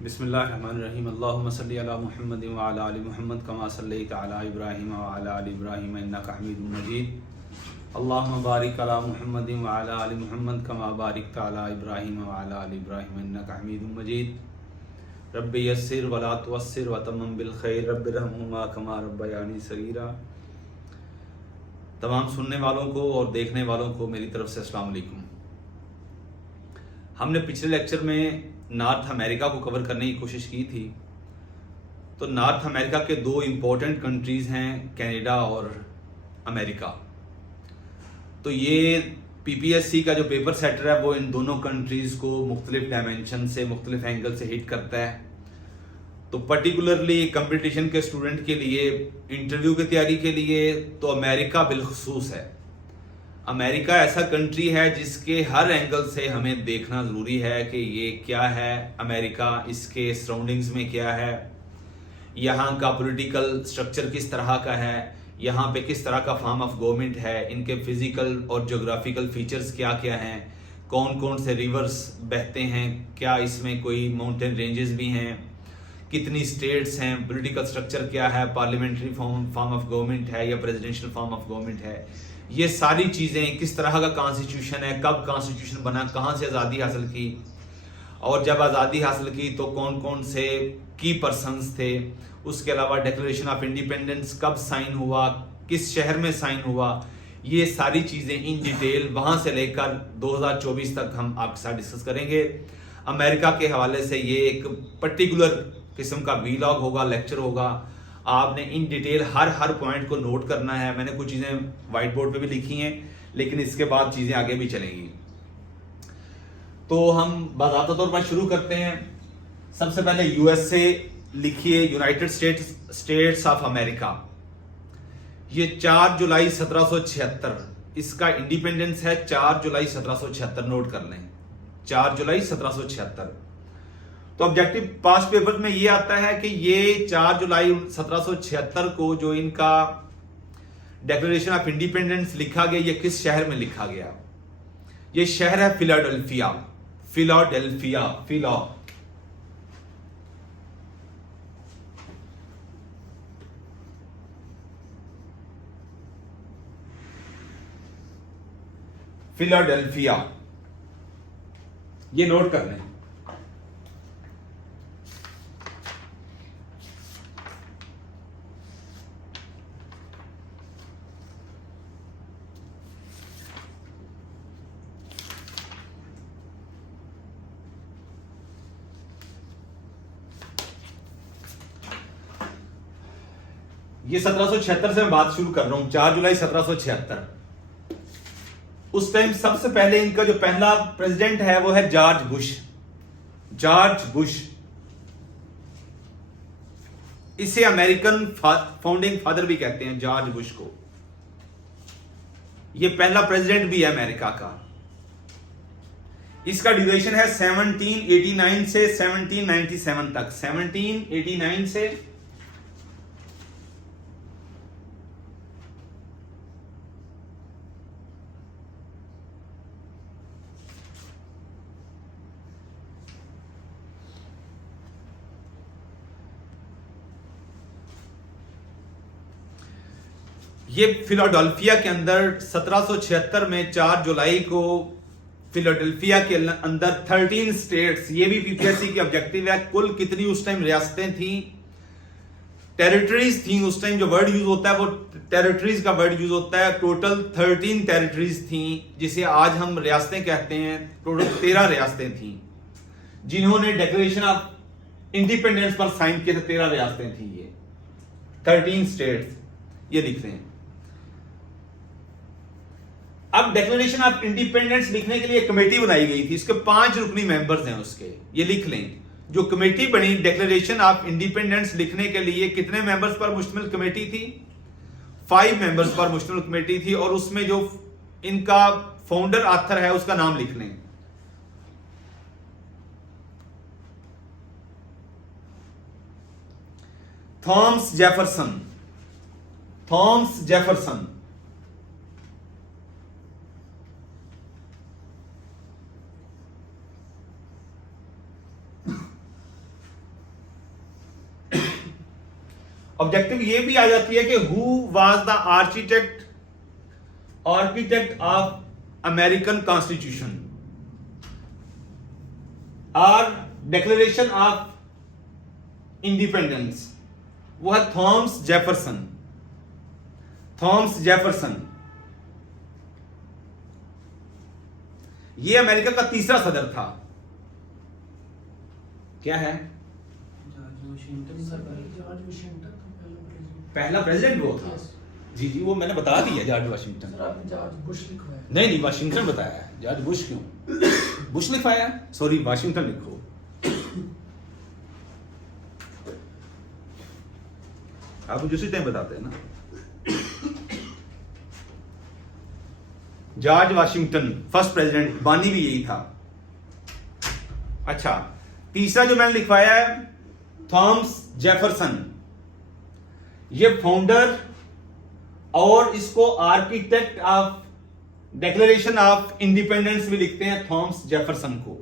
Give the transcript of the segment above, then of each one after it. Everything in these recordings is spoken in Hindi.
बिस्मिल्लाहिर्रहमानिर्रहीम अल्लाहुम्मा सल्लि अला मुहम्मद व अला आलि मुहम्मद कमा सल्लैता अला इब्राहीम व अला आलि इब्राहीम इन्नका हमीदुम मजीद अल्लाहुम्मा बारिक अला मुहम्मद व अला आलि मुहम्मद कमा बारिकता अला इब्राहीम व अला आलि इब्राहीम इन्नका हमीदुम मजीद रब्बि यस्सिर व ला तुअस्सिर व तम्मिम बिल खैर रब्बिरहम्हुमा कमा रब्बयानी सगीरा। तमाम सुनने वालों को और देखने वालों को मेरी तरफ से अस्सलाम वालेकुम। हमने पिछले लेक्चर में नॉर्थ अमेरिका को कवर करने की कोशिश की थी। तो नॉर्थ अमेरिका के दो इम्पोर्टेंट कंट्रीज़ हैं, कनाडा और अमेरिका। तो ये पीपीएससी का जो पेपर सेटर है वो इन दोनों कंट्रीज़ को मुख्तलिफ डायमेंशन से, मुख्तलिफ एंगल से हिट करता है। तो पर्टिकुलरली कंपटीशन के स्टूडेंट के लिए, इंटरव्यू की तैयारी के लिए तो अमेरिका बिलखसूस है। अमेरिका ऐसा कंट्री है जिसके हर एंगल से हमें देखना ज़रूरी है कि ये क्या है अमेरिका, इसके सराउंडिंग्स में क्या है, यहाँ का पॉलिटिकल स्ट्रक्चर किस तरह का है, यहाँ पे किस तरह का फॉर्म ऑफ गवर्नमेंट है, इनके फिजिकल और ज्योग्राफिकल फीचर्स क्या क्या हैं, कौन कौन से रिवर्स बहते हैं, क्या इसमें कोई माउंटेन रेंजेस भी हैं, कितनी स्टेट्स हैं, पॉलिटिकल स्ट्रक्चर क्या है, पार्लियामेंट्री फॉर्म ऑफ गवर्नमेंट है या प्रेसिडेंशियल फॉर्म ऑफ गवर्नमेंट है, ये सारी चीज़ें, किस तरह का कॉन्स्टिट्यूशन है, कब कॉन्स्टिट्यूशन बना, कहाँ से आज़ादी हासिल की, और जब आज़ादी हासिल की तो कौन कौन से की पर्सन्स थे, उसके अलावा डिक्लेरेशन ऑफ इंडिपेंडेंस कब साइन हुआ, किस शहर में साइन हुआ, ये सारी चीज़ें इन डिटेल वहाँ से लेकर 2024 तक हम आपके साथ डिस्कस करेंगे। अमेरिका के हवाले से ये एक पर्टिकुलर किस्म का वीलॉग होगा, लेक्चर होगा। आपने इन डिटेल हर पॉइंट को नोट करना है। मैंने कुछ चीज़ें व्हाइट बोर्ड पे भी लिखी हैं, लेकिन इसके बाद चीज़ें आगे भी चलेंगी। तो हम बाज़ाब्ता तौर पर शुरू करते हैं। सबसे पहले यूएसए लिखिए, यूनाइटेड स्टेट्स ऑफ अमेरिका। ये 4 जुलाई 1776 इसका इंडिपेंडेंस है। 4 जुलाई 1776 नोट कर लें, 4 जुलाई 1776। तो ऑब्जेक्टिव पास्ट पेपर में ये आता है कि ये 4 जुलाई 1776 को जो इनका डिक्लेरेशन ऑफ इंडिपेंडेंस लिखा गया, ये किस शहर में लिखा गया? ये शहर है फिलाडेल्फिया। फिलाडेल्फिया, फिलाडेल्फिया, ये नोट कर लें। ये 1776 से मैं बात शुरू कर रहा हूं, 4 जुलाई 1776। उस टाइम सबसे पहले इनका जो पहला प्रेसिडेंट है वो है जॉर्ज बुश। जॉर्ज बुश, इसे अमेरिकन फाउंडिंग फादर भी कहते हैं, जॉर्ज बुश को। ये पहला प्रेसिडेंट भी है अमेरिका का। इसका ड्यूरेशन है 1789 से 1797 तक। 1789 से ये फिलाडेल्फिया के अंदर 1776 में 4 जुलाई को फिलाडेल्फिया के अंदर 13 स्टेट्स, ये भी पीपीएससी की ऑब्जेक्टिव है। कुल कितनी उस टाइम रियासतें थी, टेरिटरीज थी। उस टाइम जो वर्ड यूज होता है वो टेरिटरीज का वर्ड यूज होता है। टोटल 13 टेरिटरीज थी, जिसे आज हम रियासतें कहते हैं। टोटल 13 रियासतें थी जिन्होंने डिक्लेरेशन ऑफ इंडिपेंडेंस पर साइन किए थे। 13 रियासतें थी, ये 13 स्टेट्स, ये लिखते हैं। अब डिक्लेरेशन ऑफ इंडिपेंडेंस लिखने के लिए कमेटी बनाई गई थी। इसके 5 रुकनी मेंबर्स हैं उसके, ये लिख लें। जो कमेटी बनी डिक्लेरेशन ऑफ इंडिपेंडेंस लिखने के लिए, कितने मेंबर्स पर मुश्तमिल कमेटी थी? 5 मेंबर्स पर मुश्तमिल कमेटी थी। और उसमें जो इनका फाउंडर ऑथर है उसका नाम लिख लें। Thomas Jefferson. Thomas Jefferson objective ये भी आ जाती है कि who was the architect of American constitution और डिक्लेरेशन ऑफ इंडिपेंडेंस, वो है थॉमस जेफरसन। ये अमेरिका का तीसरा सदर था। क्या है? पहला प्रेसिडेंट वो था। जी जी, वो मैंने बता दिया, जॉर्ज वाशिंगटन। नहीं, वाशिंगटन बताया है। जॉर्ज बुश क्यों? बुश लिखवाया, सॉरी वाशिंगटन लिखो। आप मुझे उसी टाइम बताते हैं ना। जॉर्ज वाशिंगटन फर्स्ट प्रेसिडेंट, बानी भी यही था। अच्छा, तीसरा जो मैंने लिखवाया है थॉमस जेफरसन, ये फाउंडर और इसको architect of declaration of independence भी लिखते हैं थॉमस जेफरसन को।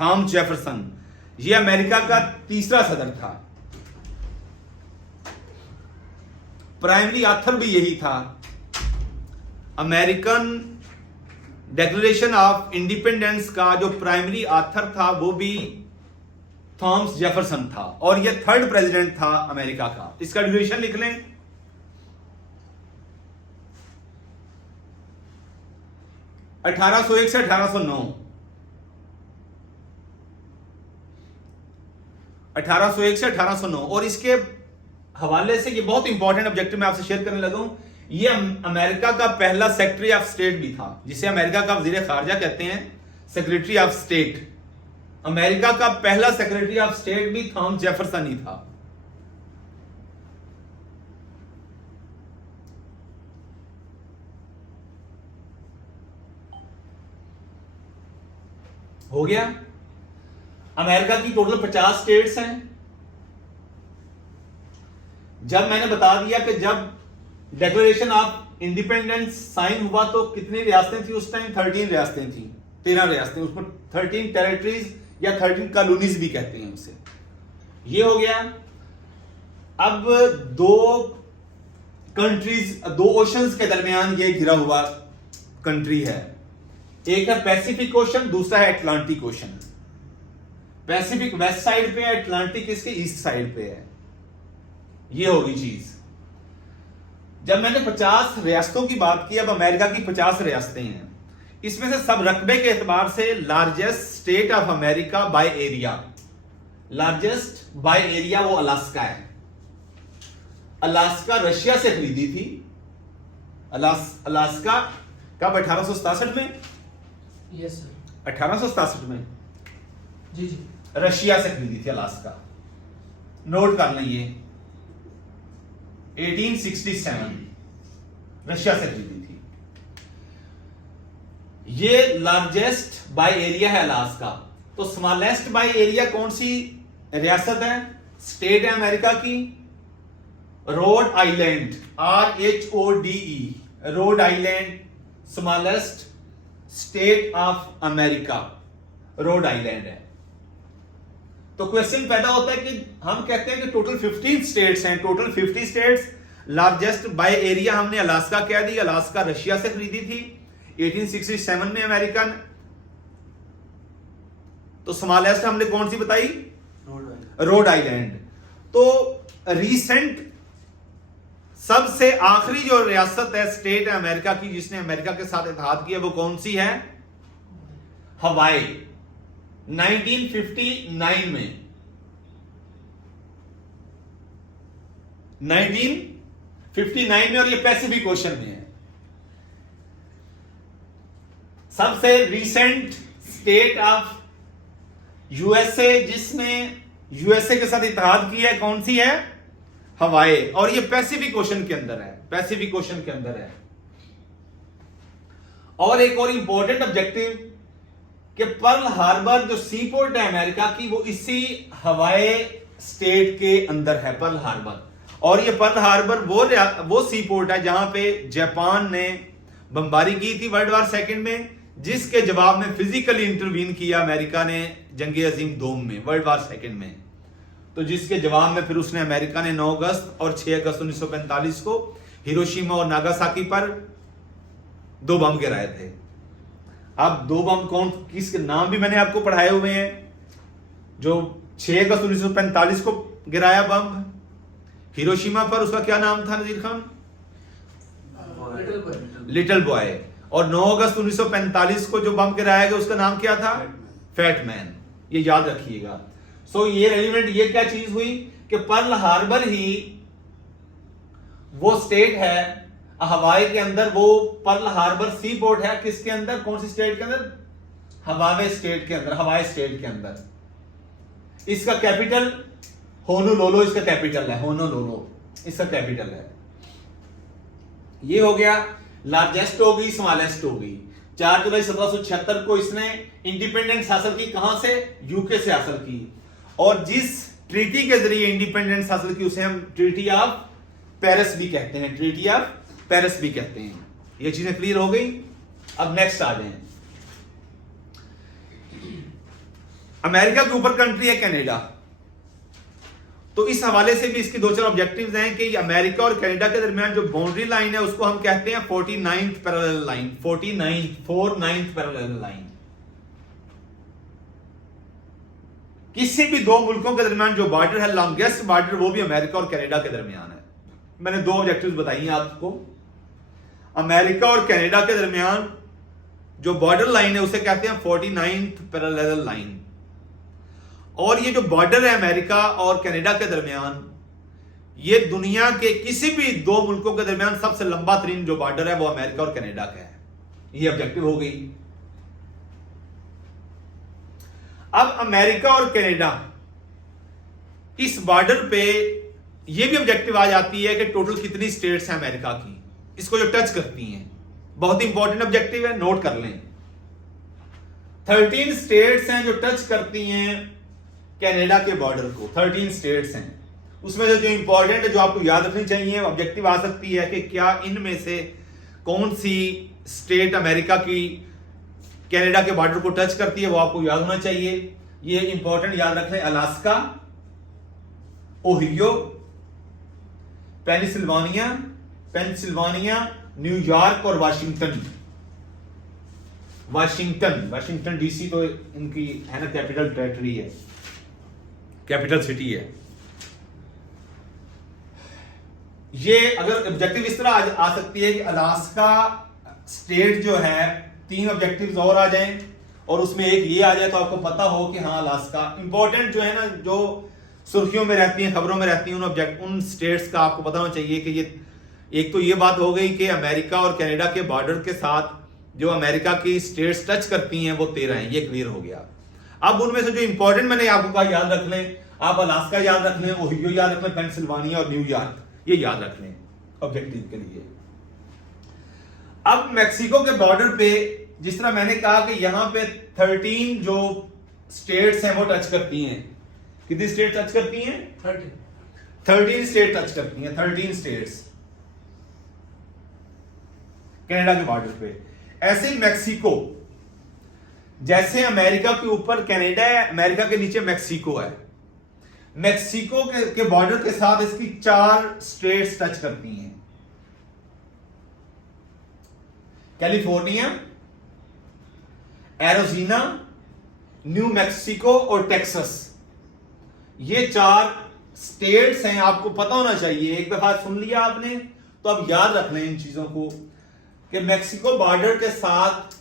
थॉमस जेफरसन ये अमेरिका का तीसरा सदर था। प्राइमरी ऑथर भी यही था। अमेरिकन डिक्लेरेशन ऑफ इंडिपेंडेंस का जो प्राइमरी ऑथर था वो भी थॉमस जेफरसन था, और ये थर्ड प्रेसिडेंट था अमेरिका का। इसका ड्यूरेशन लिख लें, 1801 से 1809। 1801 से 1809। और इसके हवाले से ये बहुत इंपॉर्टेंट ऑब्जेक्टिव मैं आपसे शेयर करने लगा हूं। ये अमेरिका का पहला सेक्रेटरी ऑफ स्टेट भी था, जिसे अमेरिका का वजीर खारजा कहते हैं, सेक्रेटरी ऑफ स्टेट। अमेरिका का पहला सेक्रेटरी ऑफ स्टेट भी थॉमस जेफरसन ही था। हो गया। अमेरिका की टोटल 50 स्टेट्स हैं। जब मैंने बता दिया कि जब डिक्लेरेशन ऑफ इंडिपेंडेंस साइन हुआ तो कितनी रियासतें थी उस टाइम? 13 रियासतें थी, 13 रियासतें। उसको 13 टेरिटरीज या 13 कॉलोनीज भी कहते हैं उसे। ये हो गया। अब दो कंट्रीज, दो ओशंस के दरमियान ये घिरा हुआ कंट्री है। एक है पैसिफिक ओशन, दूसरा है Atlantic ocean. Pacific west side पे है, अटलांटिक इसके ईस्ट साइड पे है। ये होगी चीज। जब मैंने 50 रियासतों की बात की, अब अमेरिका की 50 रियासतें हैं। इसमें से सब रकबे के एतबार से largest state of America by area, largest by area वो अलास्का है। अलास्का रशिया से खरीदी थी। अलास्का कब? 1867 में। यस सर, 1867 में जी जी, रशिया से खरीदी थी अलास्का। नोट कर लें, ये 1867 रशिया से खरीदी थी। ये लार्जेस्ट बाय एरिया है अलास्का। तो स्मॉलेस्ट बाय एरिया कौन सी रियासत है, स्टेट है अमेरिका की? Rhode Island, RHODE, Rhode Island smallest state of America Rhode Island है। तो क्वेश्चन पैदा होता है कि हम कहते हैं कि टोटल 15 स्टेट्स हैं, total 50 states. Largest by area हमने अलास्का कह दी। अलास्का रशिया से खरीदी थी 1867 में अमेरिकन। तो स्मॉलेस्ट हमने कौन सी बताई? Rhode Island. तो रिसेंट सबसे आखिरी जो रियासत है, स्टेट है अमेरिका की, जिसने अमेरिका के साथ इत्तेहाद किया, वो कौन सी है? हवाई। 1959 में, 1959 में, और ये पैसिफिक ओशन में है। सबसे रिसेंट स्टेट ऑफ यूएसए जिसने यूएसए के साथ इत्तेहाद किया है, कौन सी है? हवाई। और ये पैसिफिक ओशन के अंदर है, पैसिफिक ओशन के अंदर है। और एक और इंपॉर्टेंट ऑब्जेक्टिव कि पर्ल हार्बर जो सी पोर्ट है अमेरिका की, वो इसी हवाई स्टेट के अंदर है, पर्ल हार्बर। और ये पर्ल हार्बर वो सी पोर्ट है जहां पे जापान ने बमबारी की थी वर्ल्ड वार सेकंड में, जिसके जवाब में फिजिकली इंटरवीन किया अमेरिका ने जंग अजीम दोम में, वर्ल्ड वार सेकंड में। तो जिसके जवाब में फिर उसने अमेरिका ने 9 अगस्त और 6 अगस्त 1945 को हिरोशिमा और नागासाकी पर 2 बम गिराए थे। अब 2 बम कौन किसके नाम भी मैंने आपको पढ़ाए हुए हैं। जो 6 अगस्त 1945 को गिराया बम हिरोशिमा पर, उसका क्या नाम था नजीर खान? Little boy. और 9 अगस्त 1945 को जो बम गिराया गया उसका नाम क्या था? Fat man. ये याद रखिएगा। सो ये रेलिवेंट ये क्या चीज हुई कि पर्ल हार्बर ही वो स्टेट है हवाई के अंदर, वो पर्ल हार्बर सी पोर्ट है किसके अंदर, कौन सी स्टेट के अंदर? हवाई स्टेट के अंदर, हवाई स्टेट के अंदर। इसका कैपिटल होनोलुलु, इसका कैपिटल है होनोलुलु, इसका कैपिटल है। ये हो गया, लार्जेस्ट होगी, स्मॉलेस्ट होगी। 4 जुलाई 1776 को इसने इंडिपेंडेंस हासिल की, कहां से? यूके से हासिल की। और जिस ट्रीटी के जरिए इंडिपेंडेंस हासिल की उसे हम ट्रीटी ऑफ पेरिस भी कहते हैं, ट्रीटी ऑफ पेरिस भी कहते हैं। ये चीजें क्लियर हो गई। अब नेक्स्ट आ जाए, अमेरिका के ऊपर कंट्री है कनाडा। तो इस हवाले से भी इसके 2-4 ऑब्जेक्टिव्स हैं कि अमेरिका और कनाडा के दरमियान जो बाउंड्री लाइन है उसको हम कहते हैं 49th parallel line, 49th parallel line. किसी भी 2 मुल्कों के दरमियान जो बॉर्डर है, लॉन्गेस्ट बॉर्डर, वो भी अमेरिका और कनाडा के दरमियान है। मैंने 2 ऑब्जेक्टिव्स बताई हैं आपको। अमेरिका और कनाडा के दरमियान जो बॉर्डर लाइन है उसे कहते हैं 49th पैरेलल लाइन। और ये जो बॉर्डर है अमेरिका और कनाडा के दरमियान, ये दुनिया के किसी भी 2 मुल्कों के दरमियान सबसे लंबा तरीन जो बॉर्डर है वो अमेरिका और कनाडा का है। ये ऑब्जेक्टिव हो गई। अब अमेरिका और कनाडा इस बॉर्डर पे ये भी ऑब्जेक्टिव आ जाती है कि टोटल कितनी स्टेट्स हैं अमेरिका की, इसको जो टच करती हैं। बहुत इंपॉर्टेंट ऑब्जेक्टिव है, नोट कर लें। 13 स्टेट्स हैं जो टच करती हैं कनाडा के बॉर्डर को, 13 स्टेट्स हैं। उसमें जो इंपॉर्टेंट है, जो आपको याद रखनी चाहिए, ऑब्जेक्टिव आ सकती है कि क्या इनमें से कौन सी स्टेट अमेरिका की कनाडा के बॉर्डर को टच करती है, वो आपको याद होना चाहिए। ये इंपॉर्टेंट याद रखें। अलास्का, ओहियो, पेंसिल्वानिया, न्यूयॉर्क और वाशिंगटन डीसी तो इनकी है ना कैपिटल टेरिटरी है, कैपिटल सिटी है। ये अगर ऑब्जेक्टिव इस तरह आ सकती है कि अलास्का स्टेट जो है, 3 ऑब्जेक्टिव्स और आ जाएं और उसमें एक ये आ जाए तो आपको पता हो कि हाँ अलास्का इंपॉर्टेंट जो है ना, जो सुर्खियों में रहती हैं, खबरों में रहती हैं, उन स्टेट्स का आपको पता होना चाहिए कि ये एक तो ये बात हो गई कि अमेरिका और कनाडा के बॉर्डर के साथ जो अमेरिका की स्टेट्स टच करती हैं वो 13 हैं। ये क्लियर हो गया। अब उनमें से जो इंपॉर्टेंट मैंने आपको कहा याद रख लें, आप अलास्का याद रख लें, ओहियो याद रख लें, पेंसिल्वानिया और न्यूयॉर्क, ये याद रख लें ऑब्जेक्टिव के लिए। अब मैक्सिको के बॉर्डर पे जिस तरह मैंने कहा कि यहां पे 13 जो स्टेट्स हैं वो टच करती हैं। कितनी स्टेट टच करती हैं? 13 स्टेट टच करती हैं, 13 स्टेट्स कनाडा के बॉर्डर पे। ऐसे मैक्सिको, जैसे अमेरिका के ऊपर कनाडा है, अमेरिका के नीचे मैक्सिको है। मैक्सिको के बॉर्डर के साथ इसकी 4 स्टेट्स टच करती हैं, कैलिफोर्निया, एरिज़ोना, न्यू मैक्सिको और टेक्सास। ये 4 स्टेट्स हैं, आपको पता होना चाहिए। एक दफा सुन लिया आपने तो अब याद रख लें इन चीजों को कि मैक्सिको बॉर्डर के साथ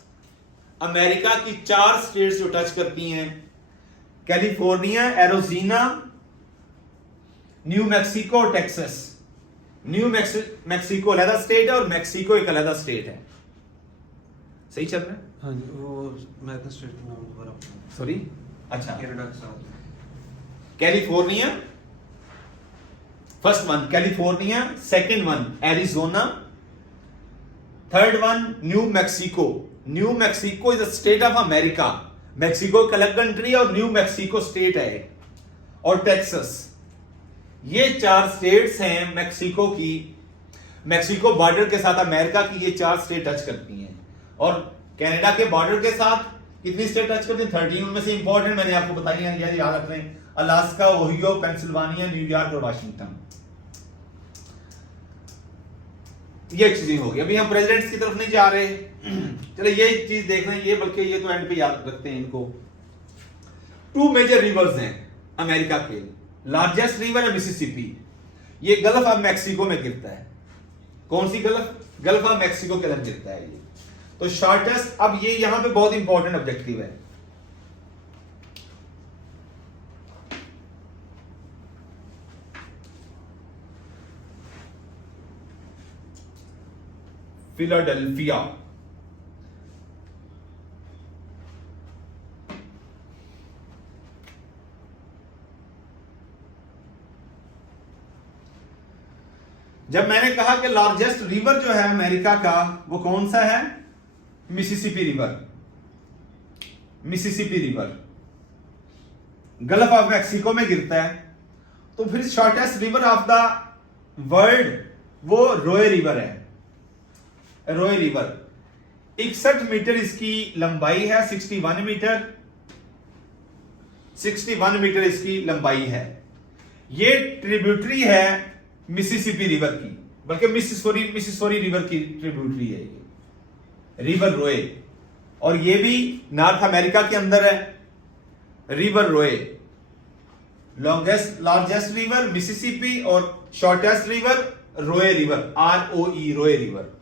अमेरिका की 4 स्टेट्स जो टच करती हैं, कैलिफोर्निया, एरिज़ोना, न्यू मैक्सिको और टेक्सास। न्यू मैक्सिको अलग स्टेट है और मैक्सिको एक अलग स्टेट है। सही चल रहा है? हाँ जी, वो मैं तो स्टेट का नाम दोबारा सॉरी, अच्छा, कनाडा के साथ California first one, California second one, Arizona third one, new Mexico. New Mexico is a state of America. Mexico एक अलग कंट्री है और न्यू मैक्सिको स्टेट है। और टेक्सास। ये 4 स्टेट्स हैं मैक्सिको की। मैक्सिको बॉर्डर के साथ अमेरिका की ये 4 स्टेट टच करती हैं और कनाडा के बॉर्डर के साथ कितनी स्टेट टच करती हैं? 13। उनमें से इंपॉर्टेंट मैंने आपको बताई है, याद रख रहे हैं, अलास्का, ओहियो, पेंसिल्वानिया, न्यूयॉर्क और वाशिंगटन। ये चीजें होगी। अभी हम प्रेसिडेंट्स की तरफ नहीं जा रहे, चलो ये चीज देख रहे हैं, ये बल्कि ये तो एंड पे याद रखते हैं इनको। 2 मेजर रिवर्स हैं अमेरिका के। लार्जेस्ट रिवर है मिसिसिपी, ये गल्फ ऑफ मैक्सिको में गिरता है। कौन सी गल्फ? गल्फ ऑफ मैक्सिको के अंदर गिरता है ये। तो शॉर्टेस्ट, अब ये यहां पे बहुत इंपॉर्टेंट ऑब्जेक्टिव है। फिलाडेल्फिया, जब मैंने कहा कि लार्जेस्ट रिवर जो है अमेरिका का वो कौन सा है? Mississippi river. Mississippi river gulf of Mexico में गिरता है। तो फिर shortest river of the world वो रोए रिवर है। रोए रिवर 61 मीटर इसकी लंबाई है, 61 मीटर, 61 मीटर इसकी लंबाई है। ये ट्रिब्यूटरी है मिसिसिपी रिवर की, बल्कि मिसिसिपी रिवर की ट्रिब्यूटरी है ये रिवर रोए। और ये भी नॉर्थ अमेरिका के अंदर है। रिवर रोए, लार्जेस्ट रिवर मिसिसिपी और शॉर्टेस्ट रिवर रोए रिवर, ROE, रोए रिवर।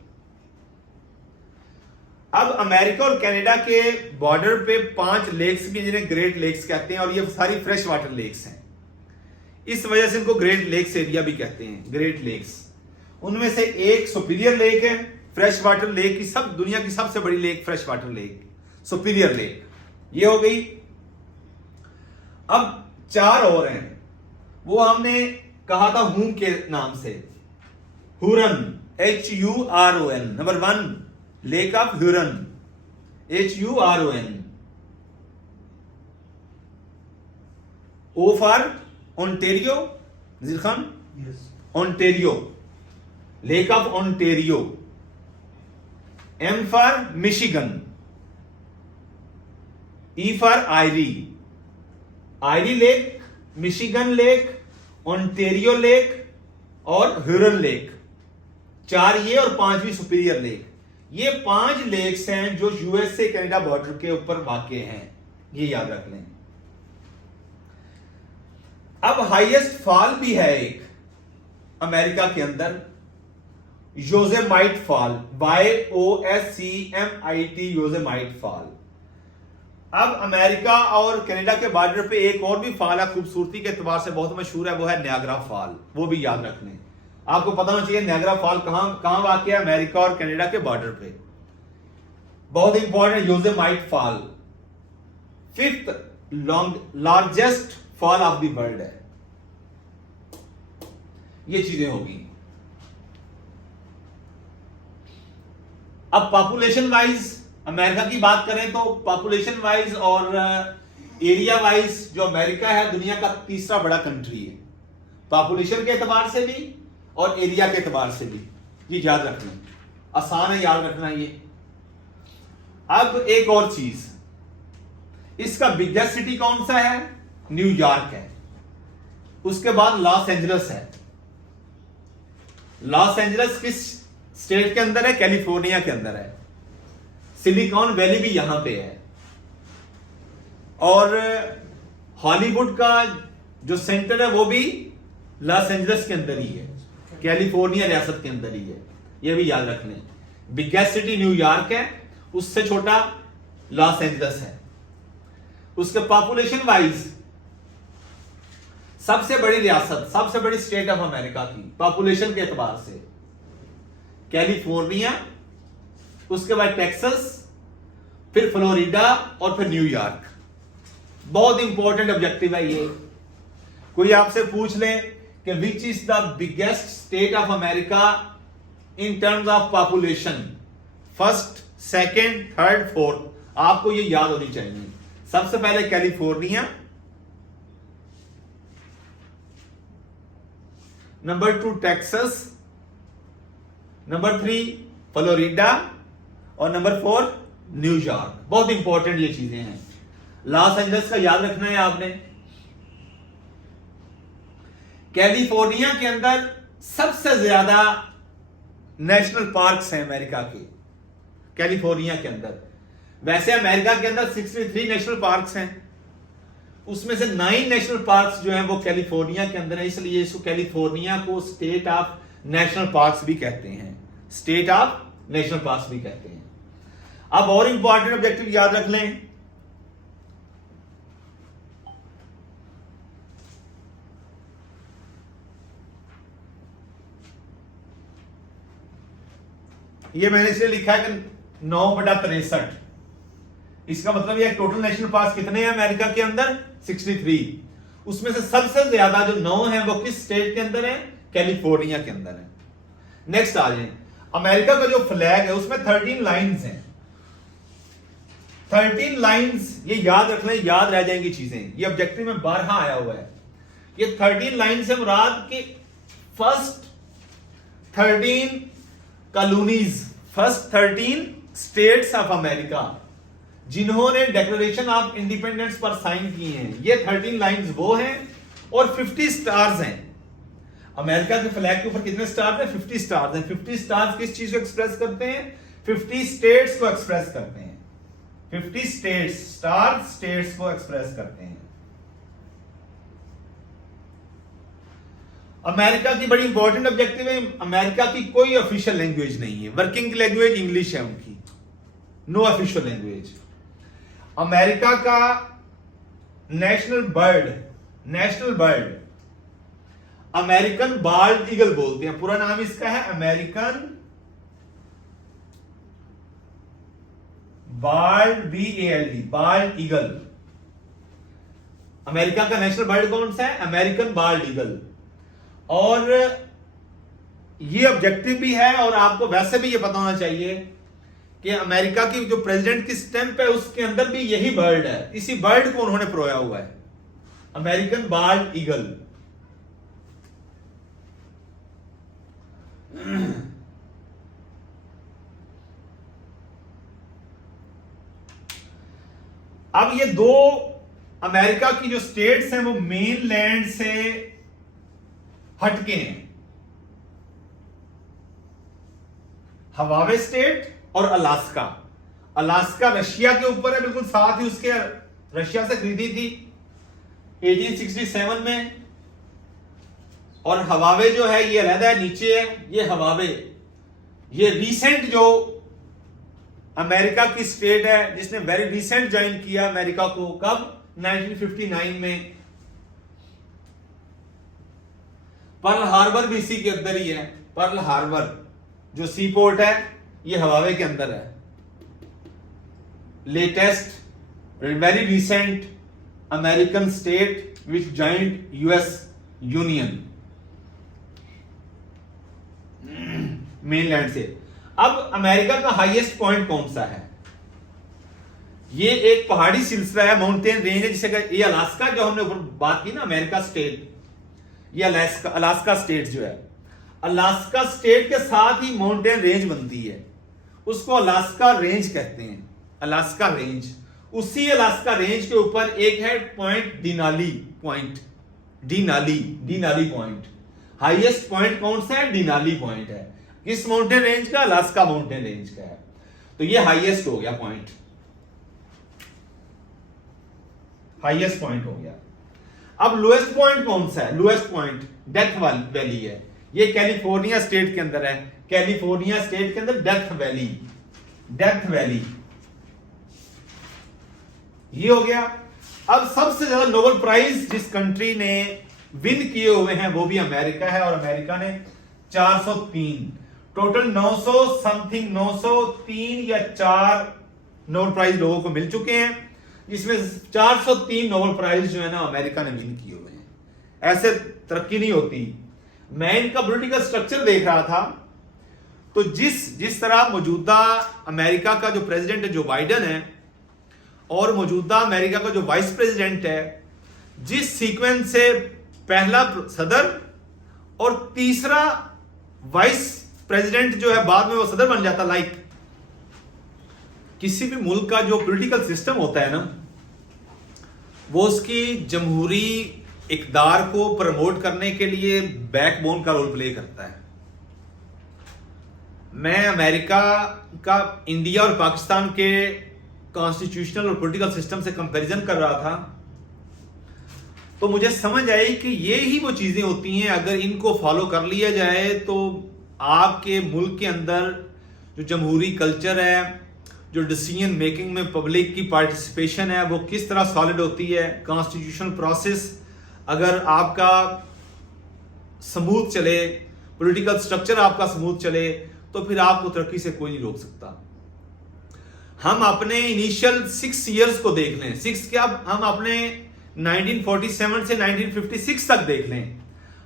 अब अमेरिका और कनाडा के बॉर्डर पे 5 लेक्स भी, जिन्हें ग्रेट लेक्स कहते हैं, और ये सारी फ्रेश वाटर लेक्स हैं। इस वजह से इनको ग्रेट लेक्स एरिया भी कहते हैं, ग्रेट लेक्स। उनमें से एक सुपीरियर लेक है, फ्रेश वाटर लेक की, सब दुनिया की सबसे बड़ी lake fresh water lake, superior lake, ये हो गई। अब 4 और हैं, वो हमने कहा था हूम के नाम से, Huron, HURON। Number 1 lake of Huron, HURON। O for Ontario, Nazir Khan, Ontario, lake of Ontario. M for Michigan, E for Erie, Erie lake, Michigan lake, Ontario lake और ह्यूरन लेक। 4 ये और 5वीं सुपीरियर लेक। ये 5 लेक्स हैं जो USA कनाडा बॉर्डर के ऊपर वाक़े हैं, ये याद रख लें। अब हाईएस्ट फॉल भी है एक अमेरिका के अंदर, Yosemite fall, YOSEMIT, Yosemite fall. अब अमेरिका और कनाडा के बॉर्डर पे एक और भी फॉल है, खूबसूरती के एतबार से बहुत मशहूर है, वो है नियाग्रा फॉल। वो भी याद रख लें, आपको पता होना चाहिए नियाग्रा फॉल कहां वाक़ है, अमेरिका और कनाडा के बॉर्डर पे। बहुत important, Yosemite fall 5th largest fall of the world है। ये चीजें होगी। अब पॉपुलेशन वाइज अमेरिका की बात करें तो पॉपुलेशन वाइज और एरिया वाइज जो अमेरिका है दुनिया का 3रा बड़ा कंट्री है, पॉपुलेशन के एतबार से भी और एरिया के एतबार से भी। ये याद रखना, आसान है याद रखना ये। अब एक और चीज, इसका बिगेस्ट सिटी कौन सा है? न्यूयॉर्क है। उसके बाद लॉस एंजल्स है। लॉस एंजल्स किस स्टेट के अंदर है? कैलिफोर्निया के अंदर है। सिलिकॉन वैली भी यहां पे है। और हॉलीवुड का जो सेंटर है वो भी लॉस एंजल्स के अंदर ही है, कैलिफोर्निया रियासत के अंदर ही है। ये भी याद रख लें। बिगेस्ट सिटी न्यूयॉर्क है, उससे छोटा लॉस एंजल्स है। उसके पॉपुलेशन वाइज सबसे बड़ी रियासत, सबसे बड़ी स्टेट ऑफ अमेरिका की पॉपुलेशन के एतबार से कैलिफोर्निया, उसके बाद टेक्सास, फिर फ्लोरिडा और फिर न्यूयॉर्क। बहुत इंपॉर्टेंट ऑब्जेक्टिव है ये। कोई आपसे पूछ ले कि which is the biggest state of America in terms of population, 1st, 2nd, 3rd, 4th, आपको ये याद होनी चाहिए। सबसे पहले California, number 2 Texas, number 3 Florida और नंबर 4 न्यूयॉर्क, बहुत इंपॉर्टेंट ये चीजें हैं। लॉस एंजल्स का याद रखना है आपने। कैलिफोर्निया के अंदर सबसे ज्यादा नेशनल पार्क्स हैं अमेरिका के, कैलिफोर्निया के अंदर। वैसे अमेरिका के अंदर 63 नेशनल पार्क्स हैं, उसमें से 9 नेशनल पार्क्स जो हैं वो कैलिफोर्निया के अंदर है, इसलिए इसको कैलिफोर्निया को स्टेट ऑफ नेशनल पार्क्स भी कहते हैं, स्टेट ऑफ नेशनल पार्क्स भी कहते हैं। अब और इंपॉर्टेंट ऑब्जेक्टिव याद रख लें। ये मैंने इसलिए लिखा है कि 9/63, इसका मतलब ये टोटल नेशनल पार्क कितने हैं अमेरिका के अंदर? 63। उसमें से सबसे ज्यादा जो 9 है वो किस स्टेट के अंदर है? कैलिफोर्निया के अंदर है। नेक्स्ट आ जाए, अमेरिका का जो फ्लैग है उसमें 13 लाइंस हैं। 13 लाइंस, ये याद रख लें, याद रह जाएंगी चीजें, ये ऑब्जेक्टिव में 12 आया हुआ है। ये 13 लाइन से मुराद के first 13 colonies, first 13 states of America जिन्होंने डिक्लेरेशन ऑफ इंडिपेंडेंस पर साइन किए हैं, ये 13 लाइंस वो हैं, और 50 स्टार्स हैं। अमेरिका के फ्लैग के ऊपर कितने स्टार्स हैं? 50 स्टार्स हैं। 50 स्टार्स किस चीज को एक्सप्रेस करते हैं? 50 स्टेट्स को एक्सप्रेस करते हैं। 50 स्टेट्स, स्टार स्टेट्स को एक्सप्रेस करते हैं। अमेरिका की बड़ी इंपॉर्टेंट ऑब्जेक्टिव है, अमेरिका की कोई ऑफिशियल लैंग्वेज नहीं है, वर्किंग लैंग्वेज इंग्लिश है उनकी, नो ऑफिशियल लैंग्वेज। अमेरिका का national bird American bald eagle बोलते हैं। पूरा नाम इसका है American bald, BALD, bald eagle. America का नेशनल बर्ड कौन सा है? American bald eagle. और ये ऑब्जेक्टिव भी है, और आपको वैसे भी ये पता होना चाहिए कि अमेरिका की जो प्रेसिडेंट की स्टैंप है उसके अंदर भी यही बर्ड है, इसी बर्ड को उन्होंने परोया हुआ है, अमेरिकन बाल्ड ईगल। अब ये दो अमेरिका की जो स्टेट्स हैं वो मेन लैंड से हटके हैं, हवावे स्टेट और अलास्का। अलास्का रशिया के ऊपर है, बिल्कुल साथ ही उसके रशिया से खरीदी थी 1867 में, और हवावे जो है ये अलहदा है, नीचे है ये हवावे। ये रीसेंट जो अमेरिका की स्टेट है जिसने वेरी रीसेंट ज्वाइन किया अमेरिका को, कब? 1959 में। पर्ल हार्बर भी इसी के अंदर ही है। पर्ल हार्बर जो सी पोर्ट है ये हवावे के अंदर है। Latest very recent American state which joint US union mainland से। अब अमेरिका का हाईएस्ट पॉइंट कौन सा है? ये एक पहाड़ी सिलसिला है, माउंटेन रेंज है, जिसे ये अलास्का जो हमने ऊपर बात की ना, अमेरिका स्टेट, ये अलास्का स्टेट जो है, अलास्का स्टेट के साथ ही माउंटेन रेंज बनती है, उसको अलास्का रेंज कहते हैं, अलास्का रेंज। उसी अलास्का रेंज के ऊपर एक है point Denali point, Denali point. Highest point कौन सा है? डिनाली पॉइंट है। किस माउंटेन रेंज का? अलास्का माउंटेन रेंज का है। तो ये हाईएस्ट हो गया पॉइंट, हाईएस्ट पॉइंट हो गया। अब लोएस्ट पॉइंट कौन सा है? लोएस्ट पॉइंट डेथ वैली है, ये कैलिफोर्निया स्टेट के अंदर है। कैलिफोर्निया स्टेट के अंदर डेथ वैली ये हो गया। अब सबसे ज्यादा नोबेल प्राइज जिस कंट्री ने विन किए हुए हैं वो भी अमेरिका है, और अमेरिका ने 403, टोटल 900 समथिंग, 903 या 4 नोबेल प्राइज लोगों को मिल चुके हैं, जिसमें 403 नोबेल प्राइज जो है ना अमेरिका ने विन किए हुए हैं। ऐसे तरक्की नहीं होती। मैं इनका पॉलिटिकल स्ट्रक्चर देख रहा था, तो जिस तरह मौजूदा अमेरिका का जो प्रेसिडेंट है जो बाइडेन है, और मौजूदा अमेरिका का जो वाइस प्रेसिडेंट है, जिस सीक्वेंस से पहला सदर और तीसरा वाइस प्रेसिडेंट जो है बाद में वो सदर बन जाता, लाइक किसी भी मुल्क का जो पॉलिटिकल सिस्टम होता है ना, वो उसकी जमहूरी इक़्तिदार को प्रमोट करने के लिए बैकबोन का रोल प्ले करता है। मैं अमेरिका का इंडिया और पाकिस्तान के कॉन्स्टिट्यूशनल और पॉलिटिकल सिस्टम से कंपैरिजन कर रहा था, तो मुझे समझ आई कि ये ही वो चीजें होती हैं, अगर इनको फॉलो कर लिया जाए तो आपके मुल्क के अंदर जो जमहूरी कल्चर है, जो डिसीजन मेकिंग में पब्लिक की पार्टिसिपेशन है, वो किस तरह सॉलिड होती है। कॉन्स्टिट्यूशनल प्रोसेस अगर आपका स्मूथ चले, पॉलिटिकल स्ट्रक्चर आपका स्मूथ चले, तो फिर आपको तरक्की से कोई नहीं रोक सकता। हम अपने इनिशियल 6 इयर्स को देख लें, 6 क्या, हम अपने 1947 से 1956 तक देख लें,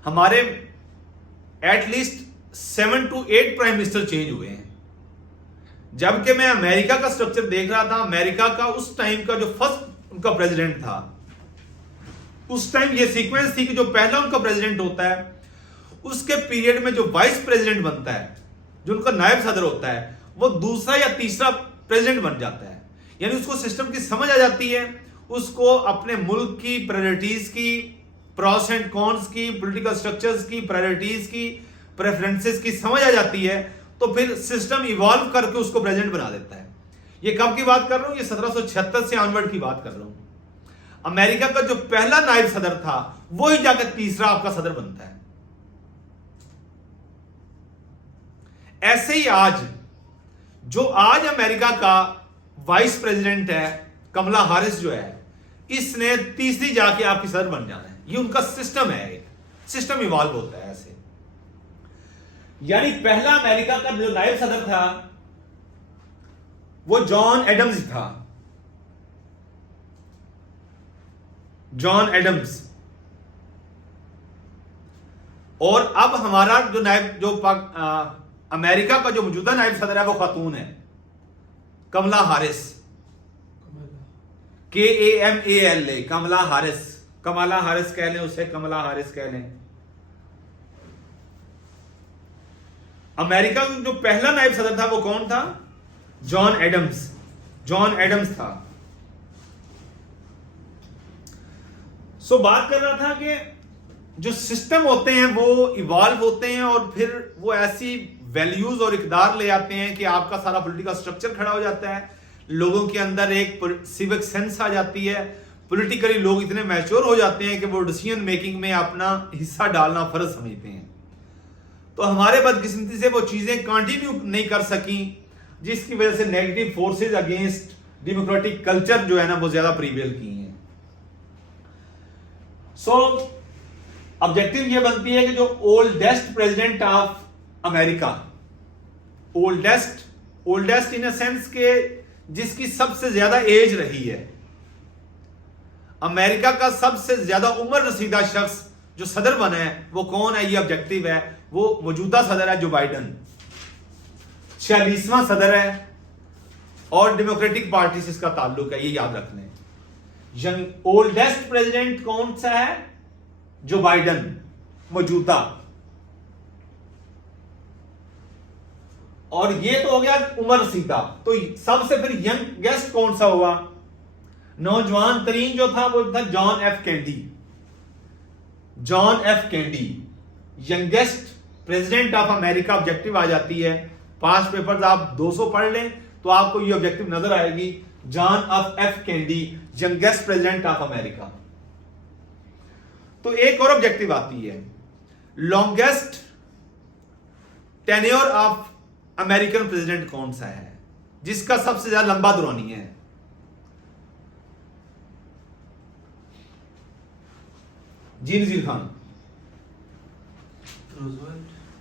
हमारे at least 7 to 8 prime minister change हुए हैं। जबकि मैं अमेरिका का स्ट्रक्चर देख रहा था, अमेरिका का उस टाइम का जो फर्स्ट उनका प्रेसिडेंट था, उस टाइम ये सीक्वेंस थी कि जो पहला उनका प्रेसिडेंट होता है, उसके पीरियड में जो वाइस प्रेसिडेंट बनता है, जो उनका नायब सदर होता है, वो दूसरा या तीसरा प्रेसिडेंट बन जाता है। यानी उसको सिस्टम की समझ आ जाती है, उसको अपने मुल्क की प्रायोरिटीज की, प्रॉस एंड कॉन्स की, पॉलिटिकल स्ट्रक्चर्स की, प्रायोरिटीज की, प्रेफरेंसेस की समझ आ जाती है, तो फिर सिस्टम इवॉल्व करके उसको प्रेसिडेंट बना देता है। ये कब की बात कर रहा हूं? ये 1776 से ऑनवर्ड की बात कर रहा हूं। अमेरिका का जो पहला नायब सदर था, वो ही जाकर तीसरा आपका सदर बनता है। ऐसे ही आज जो आज अमेरिका का वाइस प्रेसिडेंट है, कमला हारिस जो है, इसने तीसरी जाके आपकी सदर बन जाना है। ये उनका सिस्टम है, एक सिस्टम इवॉल्व होता है ऐसे। यानी पहला अमेरिका का जो नायब सदर था वो जॉन एडम्स था, जॉन एडम्स। और अब हमारा जो नायब, जो अमेरिका का जो मौजूदा नायब सदर है, वो खातून है, कमला हारिस, KAMALA, कमला हारिस। कमला हारिस कह लें उसे, कमला हारिस कह लें। अमेरिका का जो पहला नायब सदर था वो कौन था? जॉन एडम्स, जॉन एडम्स था। सो बात कर रहा था कि जो सिस्टम होते हैं वो इवॉल्व होते हैं और फिर वो ऐसी वैल्यूज और इकदार ले आते हैं कि आपका सारा पॉलिटिकल स्ट्रक्चर खड़ा हो जाता है, लोगों के अंदर एक सिविक सेंस आ जाती है, पॉलिटिकली लोग इतने मैच्योर हो जाते हैं कि वो डिसीजन मेकिंग में अपना हिस्सा डालना फर्ज समझते हैं। तो हमारे बदकिस्मती से वो चीजें कंटिन्यू नहीं कर सकी, जिसकी वजह से negative forces against democratic culture जो है ना, वो ज्यादा प्रीवेल की हैं। सो ऑब्जेक्टिव ये बनती है कि जो oldest president of America, oldest in a sense के जिसकी सबसे ज्यादा एज रही है, अमेरिका का सबसे ज्यादा उम्र रसीदा शख्स जो सदर बना है, वो कौन है? ये ऑब्जेक्टिव है। वो मौजूदा सदर है जो बाइडन, 46वां सदर है और डेमोक्रेटिक पार्टी से इसका ताल्लुक है, ये याद रख लें। यंग ओल्डेस्ट प्रेसिडेंट कौन सा है? जो बाइडन, मौजूदा। और ये तो हो गया उम्र रसीदा। तो सबसे फिर यंगेस्ट कौन सा हुआ? नौजवान तरीन जो था वो था John F Kennedy. John F Kennedy youngest president of America objective आ जाती है। पास्ट पेपर्स आप 200 पढ़ लें तो आपको ये ऑब्जेक्टिव नजर आएगी। John F Kennedy, youngest president of America. तो एक और ऑब्जेक्टिव आती है, longest tenure of American president कौन सा है, जिसका सबसे ज्यादा लंबा दौरानी है? जी नजीर खान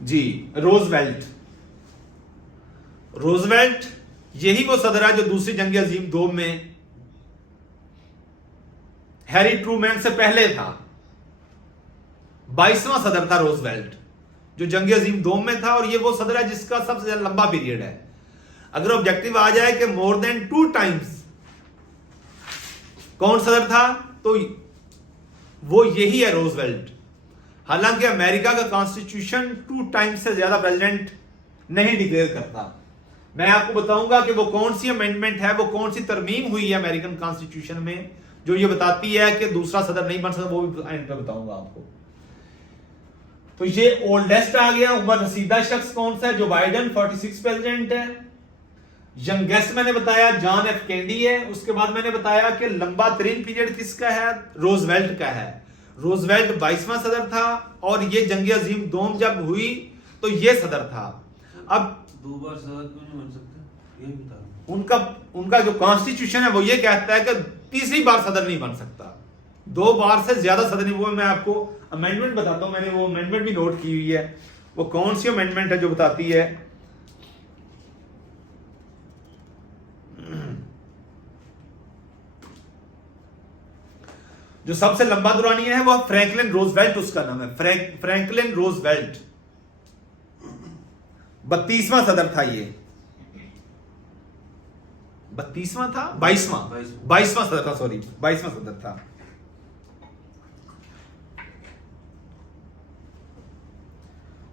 जी, रोजवेल्ट। रोजवेल्ट यही वो सदर है जो दूसरी जंग अजीम 2 में हैरी ट्रूमैन से पहले था। 22वां सदर था रोजवेल्ट, जो जंग अजीम 2 में था, और ये वो सदर है जिसका सबसे ज्यादा लंबा पीरियड है। अगर ऑब्जेक्टिव आ जाए कि मोर देन 2 टाइम्स कौन सदर था, तो वो यही है, रोजवेल्ट। हालांकि अमेरिका का कॉन्स्टिट्यूशन 2 टाइम्स से ज्यादा प्रेसिडेंट नहीं डिक्लेयर करता, मैं आपको बताऊंगा कि वो कौन सी अमेंडमेंट है, वो कौन सी तरमीम हुई है अमेरिकन कॉन्स्टिट्यूशन में जो ये बताती है कि दूसरा सदर नहीं बन सकता, वो भी एंड पे बताऊंगा आपको। तो ये ओल्डेस्ट आ गया, उम्र रसीदा शख्स कौन सा है? जो बाइडेन 46 प्रेसिडेंट है। यंगेस्ट मैंने बताया जॉन एफ कैंडी है। उसके बाद मैंने बताया कि लंबा तरीन पीरियड किसका है? रोजवेल्ट का है। रोजवेल्ट 22वां सदर था और ये जंग अजीम दोम जब हुई तो ये सदर था। अब 2 बार सदर क्यों नहीं बन सकते, ये बता दो। उनका जो कॉन्स्टिट्यूशन है वो ये कहता है कि तीसरी बार सदर नहीं बन सकता, 2 बार से ज्यादा सदर नहीं। वो मैं आपको अमेंडमेंट बताता हूं, मैंने वो अमेंडमेंट भी नोट की हुई है। वो कौन सी अमेंडमेंट है जो बताती है? जो सबसे लंबा दुरानी है वो फ्रैंकलिन रोजवेल्ट, उसका नाम है फ्रैंकलिन रोजवेल्ट। 32वां सदर था ये। 32वां था, 22वां सदर था, सॉरी 22वां सदर था।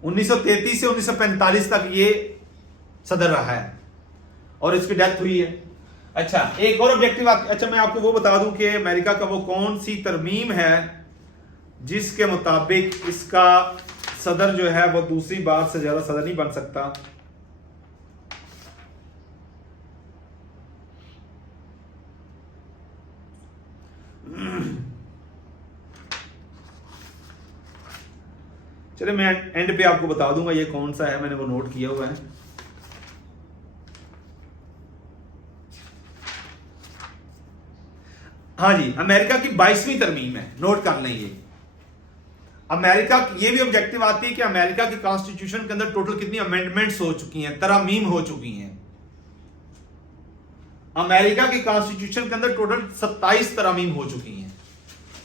उन्नीस 1933 से 1945 तक ये सदर रहा है और इसकी डेथ हुई है। अच्छा, एक और ऑब्जेक्टिव अच्छा मैं आपको वो बता दूं कि अमेरिका का वो कौन सी तरमीम है जिसके मुताबिक इसका सदर जो है वो दूसरी बार से ज्यादा सदर नहीं बन सकता। चलिए मैं एंड पे आपको बता दूंगा ये कौन सा है, मैंने वो नोट किया हुआ है। हाँ जी, अमेरिका की 22वीं तरमीम है, नोट कर लें ये। अमेरिका ये भी ऑब्जेक्टिव आती है कि अमेरिका की कॉन्स्टिट्यूशन के अंदर टोटल कितनी अमेंडमेंट्स हो चुकी हैं, तरमीम हो चुकी हैं। अमेरिका की कॉन्स्टिट्यूशन के अंदर टोटल 27 तरमीम हो चुकी हैं।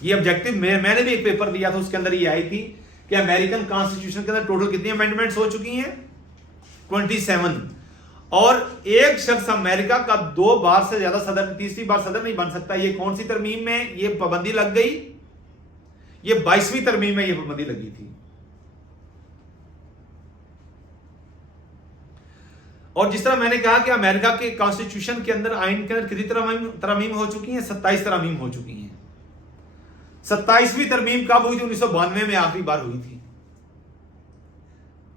ये ऑब्जेक्टिव मैंने भी एक पेपर दिया था, उसके अंदर ये आई थी कि अमेरिकन कॉन्स्टिट्यूशन के अंदर टोटल कितनी अमेंडमेंट्स हो चुकी हैं? 27। और एक शख्स अमेरिका का 2 बार से ज्यादा सदर, तीसरी बार सदर नहीं बन सकता। ये कौन सी तरमीम में ये पाबंदी लग गई? ये 22वीं तरमीम में ये पाबंदी लगी थी। और जिस तरह मैंने कहा कि अमेरिका के कॉन्स्टिट्यूशन के अंदर, आइन के अंदर कितनी तरमीम हो चुकी हैं? 27 तरमीम हो चुकी हैं। 27वीं तरमीम कब हुई थी? 1992 में आखिरी बार हुई थी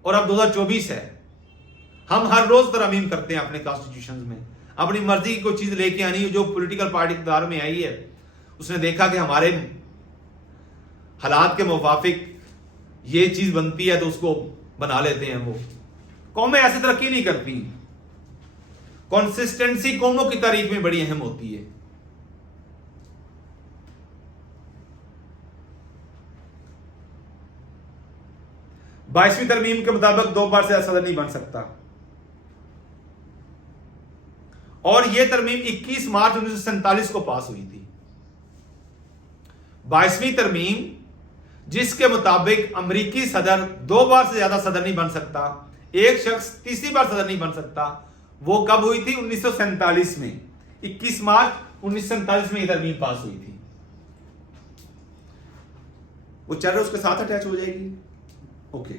और अब 2024 है। हम हर रोज तरमीम करते हैं अपने कॉन्स्टिट्यूशन में, अपनी मर्जी की कोई चीज लेके आनी है। जो पॉलिटिकल पार्टी इक़्तिदार में आई है उसने देखा कि हमारे हालात के मुताबिक ये चीज बनती है तो उसको बना लेते हैं। वो कौमें ऐसे तरक्की नहीं करती। कंसिस्टेंसी कौमों की तारीफ में बड़ी अहम होती है। बाईसवीं तरमीम के मुताबिक 2 बार से सदर नहीं बन सकता और यह तरमीम 21 मार्च 1947 को पास हुई थी। 22वीं तरमीम जिसके मुताबिक अमेरिकी सदर 2 बार से ज्यादा सदर नहीं बन सकता, एक शख्स तीसरी बार सदर नहीं बन सकता, वो कब हुई थी? 1947 में। 21 मार्च 1947 में यह तरमीम पास हुई थी। वो चल रहा उसके साथ अटैच हो जाएगी। ओके,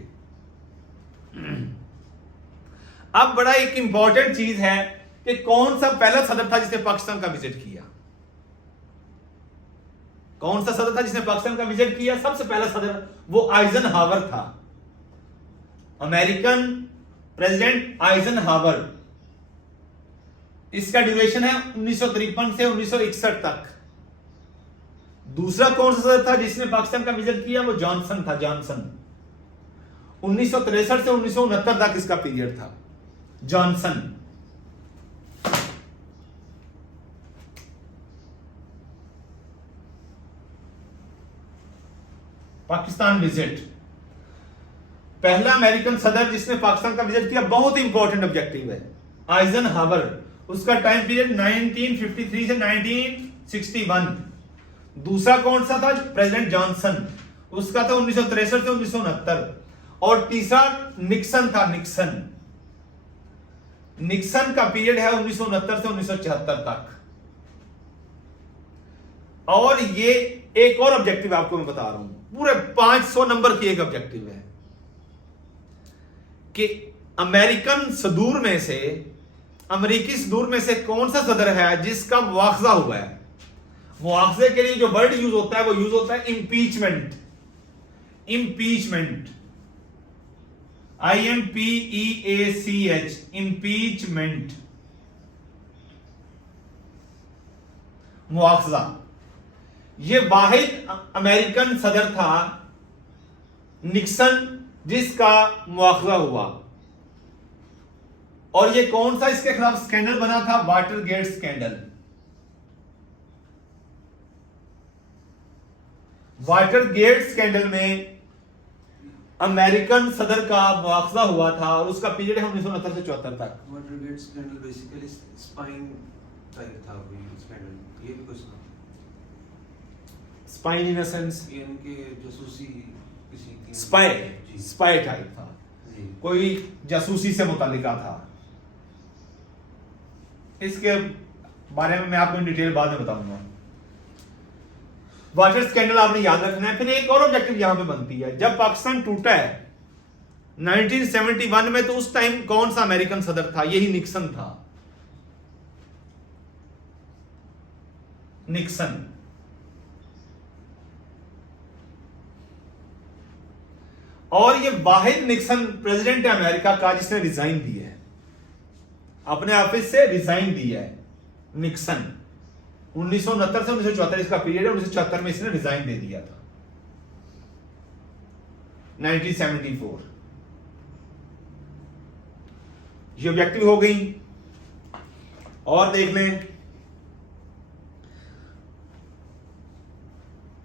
अब बड़ा एक इंपॉर्टेंट चीज है कि कौन सा पहला सदर था जिसने पाकिस्तान का विजिट किया? कौन सा सदर था जिसने पाकिस्तान का विजिट किया? सबसे पहला सदर वो आइजनहावर था, अमेरिकन प्रेसिडेंट आइजनहावर। इसका ड्यूरेशन है 1953 से 1961 तक। दूसरा कौन सा सदर था जिसने पाकिस्तान का विजिट किया? वो जॉनसन था, जॉनसन। 1963 से 1969 तक इसका पीरियड था, जॉनसन। पाकिस्तान विजिट, पहला अमेरिकन सदर जिसने पाकिस्तान का विजिट किया, बहुत इंपॉर्टेंट ऑब्जेक्टिव है, आइजनहावर। उसका टाइम पीरियड 1953 से 1961। दूसरा कौन सा था? प्रेसिडेंट जॉनसन, उसका था 1963 से 1969। और तीसरा निक्सन था, निक्सन। निक्सन का पीरियड है 1969 से 1974 तक। और ये एक और ऑब्जेक्टिव आपको मैं बता रहा हूं, पूरे 500 नंबर की एक ऑब्जेक्टिव है कि अमेरिकन सदूर में से अमेरिकी सदूर में से कौन सा सदर है जिसका मुआवजा हुआ है? मुआवजे के लिए जो वर्ड यूज होता है वो यूज होता है इम्पीचमेंट। इम्पीचमेंट, IMPEACH, इम्पीचमेंट, मुआवजा। ये वाहिद अमेरिकन सदर था निक्सन जिसका मुआवजा हुआ। और ये कौन सा इसके खिलाफ स्कैंडल बना था? Watergate scandal. वाटरगेट स्कैंडल में अमेरिकन सदर का मुआवजा हुआ था और उसका पीरियड है 1969 से 74 तक। Watergate scandal basically spine type था कोई स्कैंडल, ये भी कुछ ना। स्पाइन इन सेंस ये इनके जासूसी किसी की स्पाई, जी। स्पाई टाइप था, जी। कोई जासूसी से मुतालिका था। इसके बारे में मैं आपको डिटेल बाद में बताऊंगा। वाटर स्कैंडल आपने याद रखना है। फिर एक और ऑब्जेक्टिव यहां पे बनती है, जब पाकिस्तान टूटा है 1971 में, तो उस टाइम कौन सा अमेरिकन सदर था? यही निक्सन था। निक्सन। और ये वाहिद निक्सन प्रेसिडेंट है अमेरिका का जिसने रिजाइन दिया है, अपने ऑफिस से रिजाइन दिया है। निक्सन 1969 से 1974 इसका पीरियड है। 1974 में इसने रिजाइन दे दिया था। 1974 ये ऑब्जेक्टिव हो गई। और देख लें,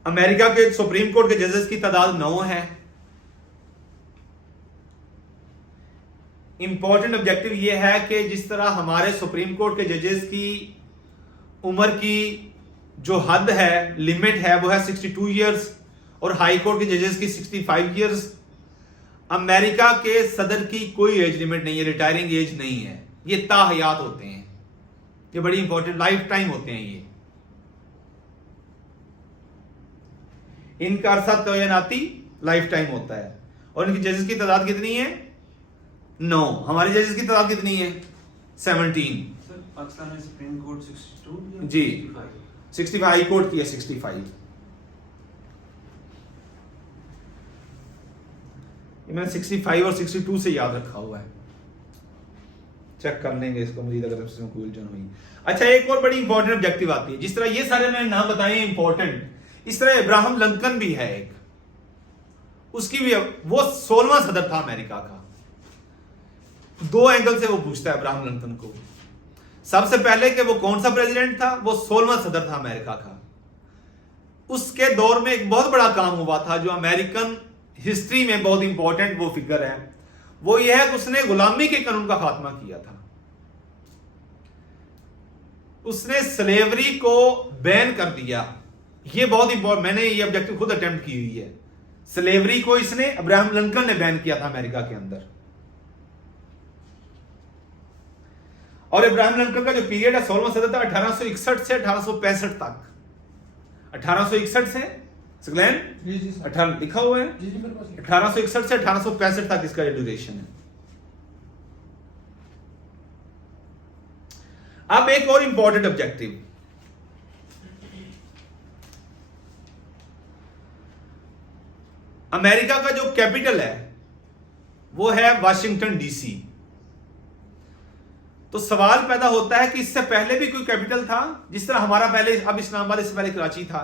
अमेरिका के सुप्रीम कोर्ट के जजेस की तादाद 9 है। इंपॉर्टेंट ऑब्जेक्टिव यह है कि जिस तरह हमारे सुप्रीम कोर्ट के जजेस की उम्र की जो हद है, लिमिट है, वो है 62 इयर्स और हाई कोर्ट के जजेस की 65 इयर्स। अमेरिका के सदर की कोई एज लिमिट नहीं है, रिटायरिंग एज नहीं है। ये ताहयात होते हैं, ये बड़ी इंपॉर्टेंट लाइफ टाइम होते हैं। ये इनका अरसा तैनाती लाइफ टाइम होता है। और इनकी जजेस की तादाद कितनी है? 9। हमारे जजेस की तादाद कितनी है? 17। सर पाकिस्तान में सुप्रीम कोर्ट 62 या जी 65? 65 हाई कोर्ट की है 65। ये मैंने 65 और 62 से याद रखा हुआ है। चेक कर लेंगे इसको मजीद अगर इसमें कोई उलझन हुई। अच्छा, एक और बड़ी इंपॉर्टेंट ऑब्जेक्टिव आती है। जिस तरह ये सारे मैंने नाम बताए हैं इंपॉर्टेंट, इस तरह इब्राहिम लिंकन भी है एक, उसकी भी वो 16वां सदर था अमेरिका का। 2 एंगल से वो पूछता है इब्राहिम लिंकन को। सबसे पहले कि वो कौन सा प्रेसिडेंट था? वो 16वां सदर था अमेरिका का। उसके दौर में एक बहुत बड़ा काम हुआ था जो अमेरिकन हिस्ट्री में बहुत इंपॉर्टेंट वो फिगर है। वो ये है कि उसने गुलामी के कानून का खात्मा किया था। उसने स्लेवरी को बैन कर दिया। ये बहुत इंपॉर्टेंट, मैंने ये ऑब्जेक्टिव खुद अटेम्प्ट की हुई है। स्लेवरी को इसने इब्राहिम लिंकन ने बैन किया था अमेरिका के अंदर। और इब्राहिम लिंकन का जो पीरियड है 16वां सदर था 1861 से 1865 तक। 1861 से सगलैन जी जी सर। 18 लिखा हुआ है। जी जी मेरे पास है। 1861 से 1865 तक इसका ड्यूरेशन है। अब एक और इंपॉर्टेंट ऑब्जेक्टिव, अमेरिका का जो कैपिटल है वो है वाशिंगटन डीसी। तो सवाल पैदा होता है कि इससे पहले भी कोई कैपिटल था? जिस तरह हमारा पहले, अब इस्लामाबाद, इससे पहले कराची था।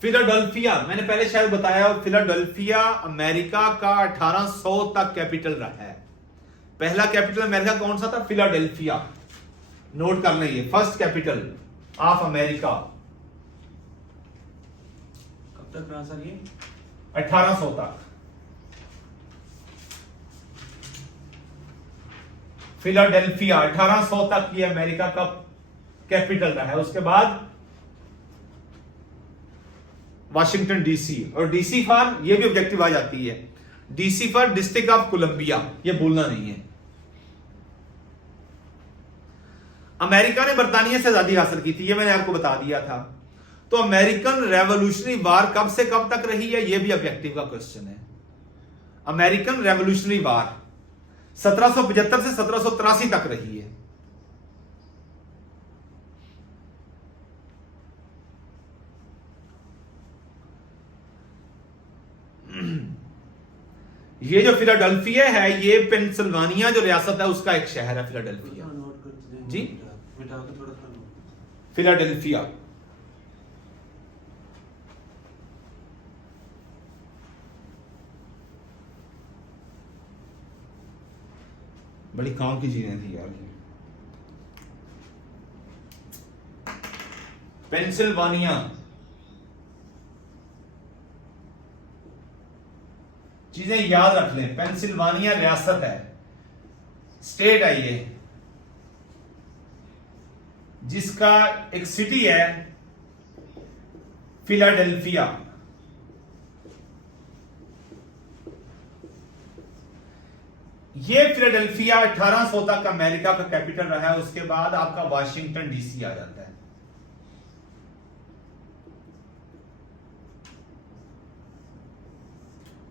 फिलाडेल्फिया, मैंने पहले शायद बताया, फिलाडेल्फिया अमेरिका का 1800 तक कैपिटल रहा है। पहला कैपिटल अमेरिका कौन सा था? फिलाडेल्फिया। नोट कर लें, ये फर्स्ट कैपिटल ऑफ अमेरिका। कब तक रहा सर ये? 1800 तक। फिलाडेल्फिया 1800 तक ये अमेरिका का कैपिटल रहा है। उसके बाद वाशिंगटन डीसी, और डीसी फॉर, ये भी ऑब्जेक्टिव आ जाती है, DC for District of Columbia, ये भूलना नहीं है। अमेरिका ने बरतानिया से आजादी हासिल की थी, ये मैंने आपको बता दिया था। तो अमेरिकन रेवोल्यूशनरी वार कब से कब तक रही है? ये भी ऑब्जेक्टिव का क्वेश्चन है। अमेरिकन रेवोल्यूशनरी वार 1775 से 1783 तक रही है। ये जो फिलाडेल्फिया है ये पेंसिल्वानिया जो रियासत है उसका एक शहर है फिलाडेल्फिया। थोड़ा नोट करते जाएं, जी? मिटा के थोड़ा थोड़ा नोट। फिलाडेल्फिया। बड़ी काम की चीजें थी यार ये। पेंसिल्वानिया, चीजें याद रख लें। पेंसिल्वानिया रियासत है, स्टेट है ये, जिसका एक सिटी है फिलाडेल्फिया। ये फिलाडेल्फिया 1800 तक अमेरिका का कैपिटल रहा है। उसके बाद आपका वाशिंगटन डीसी आ जाता है।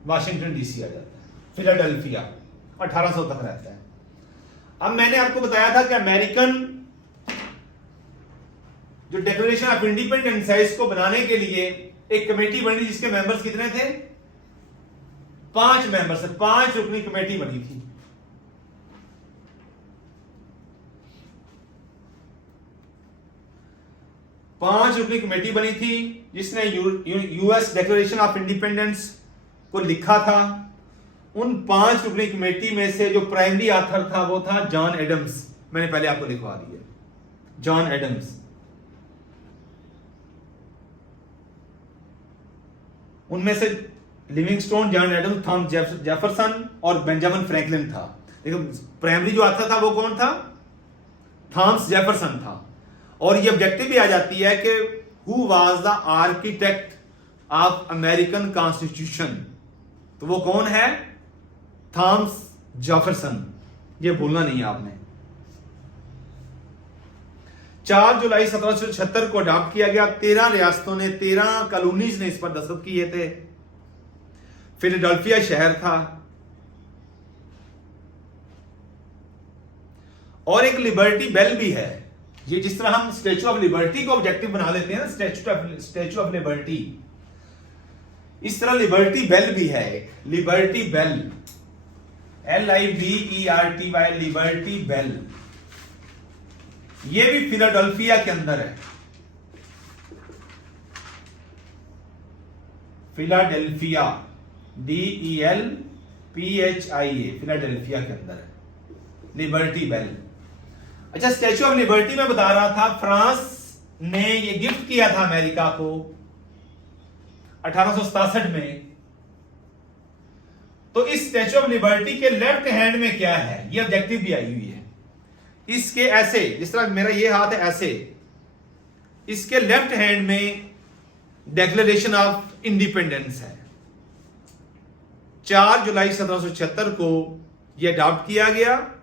वाशिंगटन डीसी आ जाता है, फिलाडेल्फिया 1800 तक रहता है। अब मैंने आपको बताया था कि अमेरिकन जो डिक्लेरेशन ऑफ इंडिपेंडेंस है इसको बनाने के लिए एक कमेटी बनी जिसके मेंबर्स कितने थे? 5 मेंबर्स, 5 रुकनी कमेटी बनी थी। पांच रुकनी कमेटी बनी थी जिसने यूएस डिक्लेरेशन ऑफ इंडिपेंडेंस को लिखा था। उन 5 रुकनी कमेटी में से जो प्राइमरी ऑथर था वो था जॉन एडम्स। मैंने पहले आपको लिखवा दिया, जॉन एडम्स। उनमें से Livingstone, John Adams, Thomas Jefferson और बेंजामिन फ्रैंकलिन था। देखो प्राइमरी जो ऑथर था वो कौन था? थॉमस जेफरसन था। और ये ऑब्जेक्टिव भी आ जाती है कि who was the architect of American constitution, तो वो कौन है? Thomas Jefferson. ये भूलना नहीं है आपने। 4 जुलाई 1776 को अडॉप्ट किया गया। 13 रियासतों ने, 13 कॉलोनीज ने इस पर दस्तखत किए थे। फिलाडेल्फिया शहर था। और एक लिबर्टी बेल भी है। ये जिस तरह हम स्टैच्यू ऑफ लिबर्टी को ऑब्जेक्टिव बना लेते हैं ना, स्टैच्यू ऑफ लिबर्टी, इस तरह लिबर्टी बेल भी है। एक Liberty Bell, LIBERTY, Liberty Bell. ये भी फिलाडेल्फिया के अंदर है। फिलाडेल्फिया, DELPHIA, फिलाडेल्फिया के अंदर है लिबर्टी बेल। अच्छा, स्टैच्यू ऑफ लिबर्टी में बता रहा था, फ्रांस ने ये गिफ्ट किया था अमेरिका को 1867 में। तो इस स्टैच्यू ऑफ लिबर्टी के लेफ्ट हैंड में क्या है, ये ऑब्जेक्टिव भी आई हुई है। इसके ऐसे, जिस तरह मेरा ये हाथ है ऐसे, इसके लेफ्ट हैंड में डिक्लेरेशन ऑफ इंडिपेंडेंस है। 4 जुलाई 1776 को यह अडॉप्ट किया गया।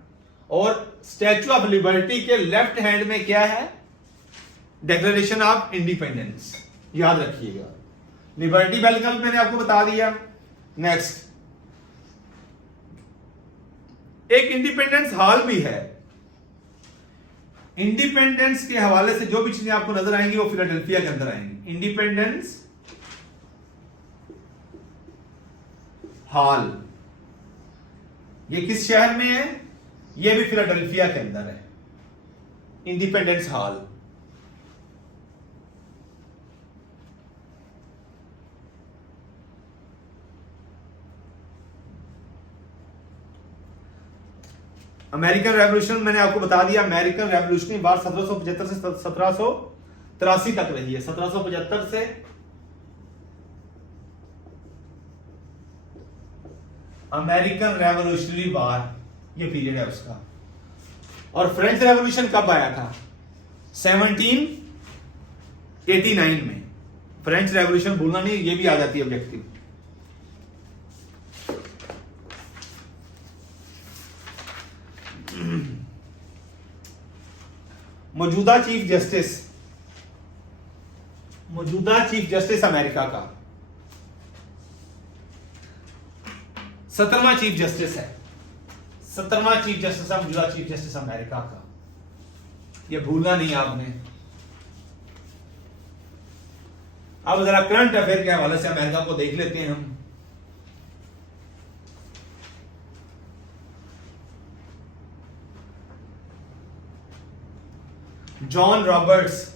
और स्टैच्यू ऑफ लिबर्टी के लेफ्ट हैंड में क्या है? Declaration of independence. याद रखिएगा। लिबर्टी बेल का भी मैंने आपको बता दिया। नेक्स्ट, एक इंडिपेंडेंस हॉल भी है। इंडिपेंडेंस के हवाले से जो भी चीजें आपको नजर आएंगी वो फिलाडेल्फिया के अंदर आएंगी। इंडिपेंडेंस हॉल, ये किस शहर में है? ये भी फिलाडेल्फिया के अंदर है, इंडिपेंडेंस हॉल। अमेरिकन रेवोल्यूशन मैंने आपको बता दिया। अमेरिकन रेवोल्यूशनरी वार 1775 से 1783 तक रही है। 1775 से अमेरिकन रेवोल्यूशनरी वार, ये पीरियड है उसका। और फ्रेंच रेवोल्यूशन कब आया था? 1789 में। फ्रेंच रेवोल्यूशन भूलना नहीं, ये भी आ जाती है ऑब्जेक्टिव। मौजूदा चीफ जस्टिस अमेरिका का 17वां चीफ जस्टिस है। 17वां चीफ जस्टिस है मौजूदा चीफ जस्टिस अमेरिका का। यह भूलना नहीं आपने। अब जरा करंट अफेयर के हवाले से अमेरिका को देख लेते हैं हम। John Roberts,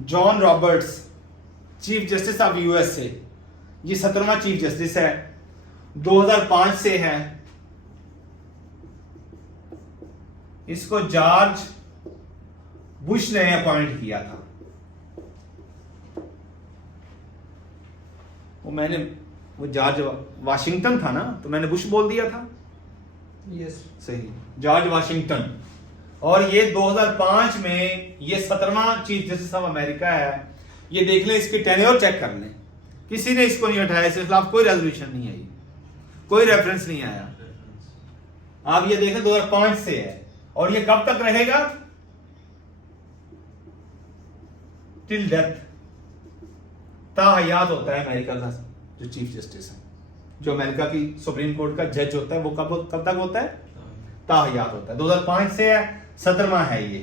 John Roberts chief justice of USA, ये 17वां चीफ जस्टिस है, 2005 से है। इसको जॉर्ज बुश ने अपॉइंट किया था। वो जॉर्ज वाशिंगटन था ना, तो मैंने बुश बोल दिया था। यस सही, जॉर्ज वाशिंगटन। और ये 2005 में ये 17वां चीफ जस्टिस ऑफ अमेरिका है। ये देख लें, इसकी टेन्योर चेक कर लें। किसी ने इसको नहीं हटाया, इसके खिलाफ कोई रेजोल्यूशन नहीं आई, कोई रेफरेंस नहीं आया। आप ये देखें 2005 से है, और ये कब तक रहेगा? टिल डेथ, ताहयात होता है अमेरिका का जो चीफ जस्टिस है, जो अमेरिका की सुप्रीम कोर्ट का जज होता है, वो कब तक होता है? ताहयात होता है। 2005 से है, 17वां है ये।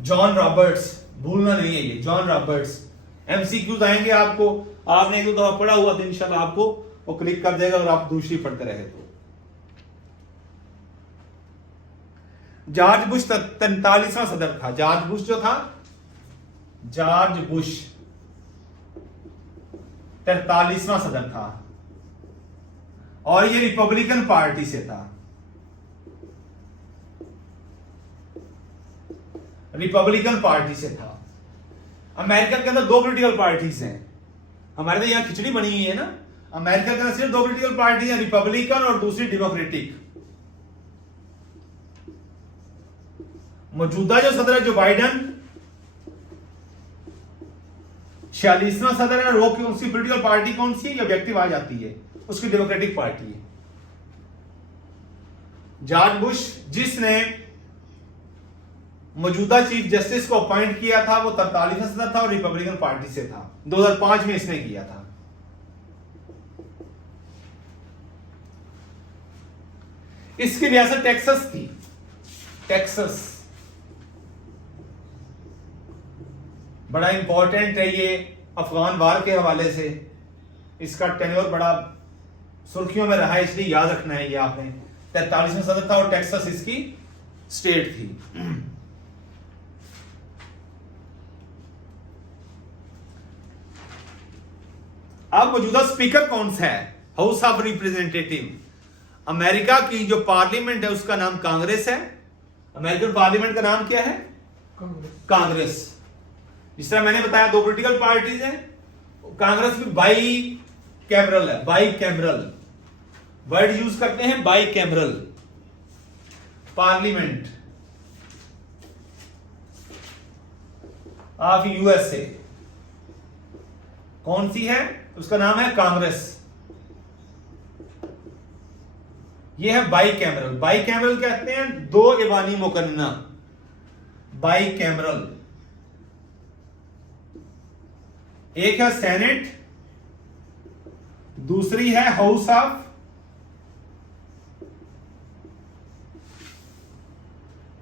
जॉन रॉबर्ट्स, भूलना नहीं है ये, जॉन रॉबर्ट्स। एमसीक्यूज आएंगे आपको, आपने एक दो दफा पढ़ा हुआ तो इंशाल्लाह आपको वो क्लिक कर देगा अगर आप दूसरी पढ़ते रहे तो। जॉर्ज बुश 43वां सदर था। जॉर्ज बुश जो था, जॉर्ज बुश 43वां सदर था, और ये रिपब्लिकन पार्टी से था। रिपब्लिकन पार्टी से था। अमेरिका के अंदर दो पॉलिटिकल पार्टीज हैं। हमारे तो यहां खिचड़ी बनी हुई है ना। अमेरिका के अंदर सिर्फ दो पॉलिटिकल पार्टी है, रिपब्लिकन और दूसरी डेमोक्रेटिक। मौजूदा जो सदर है जो बाइडेन 46वां सदर है, वो उसकी पॉलिटिकल पार्टी कौन सी है? या व्यक्ति आ जाती है, उसकी डेमोक्रेटिक पार्टी है। जॉर्ज बुश जिसने मौजूदा चीफ जस्टिस को अपॉइंट किया था, वो 43वां सदर था और रिपब्लिकन पार्टी से था। 2005 में इसने किया था। इसकी रियासत टेक्सास थी। टेक्सास बड़ा इंपॉर्टेंट है ये अफगान वार के हवाले से। इसका टेन्योर बड़ा सुर्खियों में रहा है, इसलिए याद रखना है ये आपने। 43वां सदर था और टेक्सास इसकी स्टेट थी। अब मौजूदा स्पीकर कौन सा है? House of representative. अमेरिका की जो पार्लियामेंट है उसका नाम कांग्रेस है। अमेरिकन पार्लियामेंट का नाम क्या है? कांग्रेस। जिस तरह मैंने बताया दो पॉलिटिकल पार्टीज हैं, कांग्रेस भी बाई कैमरल है। बाई कैमरल वर्ड यूज करते हैं, by cameral parliament of USA कौन सी है? उसका नाम है कांग्रेस। यह है बाई कैमरल। बाई कैमरल कहते हैं दो ऐवानी मुकन्ना। बाई कैमरल, एक है सेनेट, दूसरी है हाउस ऑफ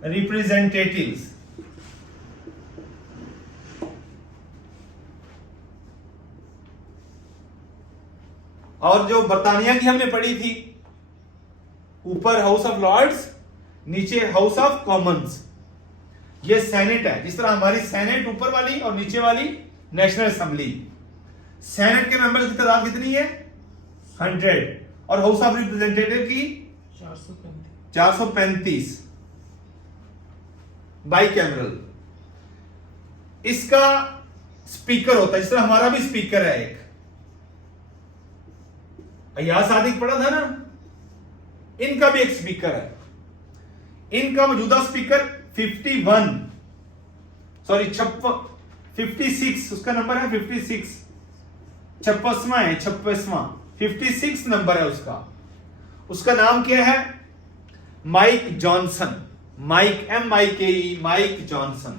रिप्रेजेंटेटिव्स। और जो बर्तानिया की हमने पढ़ी थी, ऊपर हाउस ऑफ लॉर्ड्स, नीचे हाउस ऑफ कॉमन्स, ये सेनेट है। जिस तरह हमारी सेनेट ऊपर वाली और नीचे वाली नेशनल असेंबली। सेनेट के मेंबर्स की तादाद कितनी है? 100। और हाउस ऑफ रिप्रेजेंटेटिव की 435। By cameral. इसका स्पीकर होता है, जिस तरह हमारा भी स्पीकर है एक। अय्याज सादिक पढ़ा था ना, इनका भी एक स्पीकर है। इनका मौजूदा स्पीकर 56, उसका नंबर है 56, 56वां है, 56 नंबर है उसका। उसका नाम क्या है? Mike Johnson. Mike MIKE, Mike Johnson.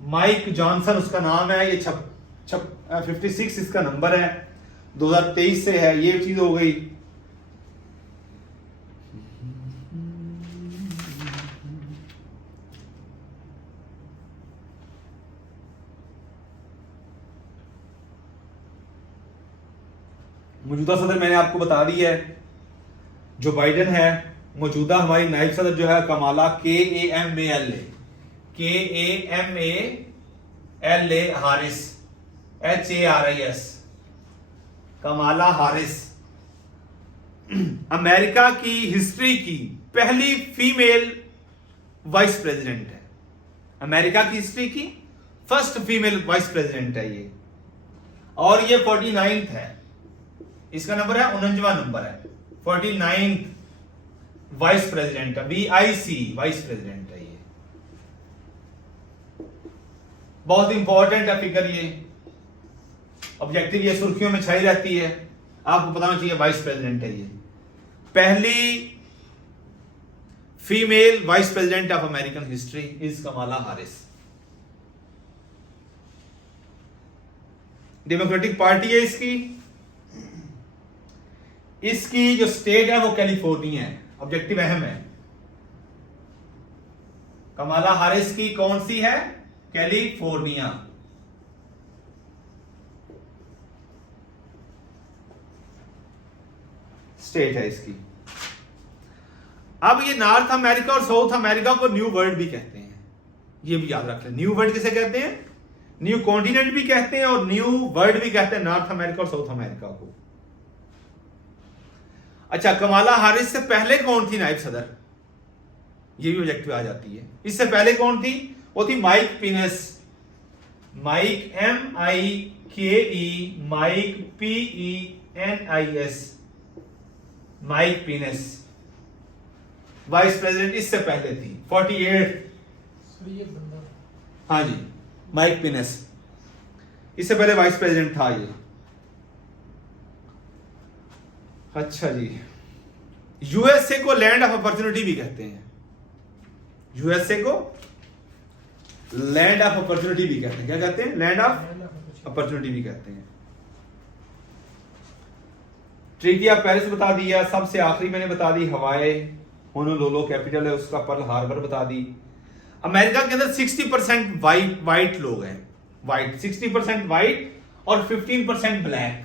Mike Johnson उसका नाम है। ये 56 इसका नंबर है। 2023 से है, ये चीज हो गई। मौजूदा सदर मैंने आपको बता दिया है, जो बाइडेन है। मौजूदा हमारी नायब सदर जो है Kamala KAMALA Haris, HARIS, Kamala Haris America की हिस्ट्री की पहली फीमेल वाइस प्रेसिडेंट है। अमेरिका की हिस्ट्री की फर्स्ट फीमेल वाइस प्रेसिडेंट है ये, और ये 49th है, इसका नंबर है 49वां नंबर है, 49th वाइस प्रेसिडेंट है, VIC वाइस प्रेसिडेंट है ये। बहुत इंपॉर्टेंट है फिगर, ये ऑब्जेक्टिव ये सुर्खियों में छाई रहती है, आपको पता होना चाहिए वाइस प्रेसिडेंट है ये, पहली female vice president of American history is Kamala Haris. Democratic party है इसकी जो स्टेट है वो कैलिफोर्निया है। ऑब्जेक्टिव अहम है, कमाला हारिस की कौन सी है? कैलिफोर्निया। स्टेट है इसकी। अब ये नॉर्थ अमेरिका और साउथ अमेरिका को न्यू वर्ल्ड भी कहते हैं, ये भी याद रख लें। न्यू वर्ल्ड किसे कहते हैं? न्यू कॉन्टिनेंट भी कहते हैं और न्यू वर्ल्ड भी कहते हैं नॉर्थ अमेरिका और साउथ अमेरिका को। अच्छा, कमाला हारिस से पहले कौन थी नायब सदर? ये भी ऑब्जेक्टिव आ जाती है। इससे पहले कौन थी? वो थी Mike Pence. Mike MIKE, Mike PENIS, Mike Pence vice president इससे पहले थी 48। सर ये बंदा, हाँ जी, माइक पिनेस इससे पहले वाइस प्रेसिडेंट था ये। अच्छा जी, यूएसए को लैंड ऑफ अपॉर्चुनिटी भी कहते हैं। यूएसए को लैंड ऑफ अपॉर्चुनिटी भी कहते हैं। क्या कहते हैं? लैंड ऑफ अपॉर्चुनिटी भी कहते हैं। ट्रीटी ऑफ पेरिस बता दिया। सबसे आखिरी मैंने बता दी हवाई होनोलुलु कैपिटल है उसका, पर्ल हार्बर बता दी। अमेरिका के अंदर 60% वाइट लोग हैं, वाइट 60% वाइट और 15% ब्लैक।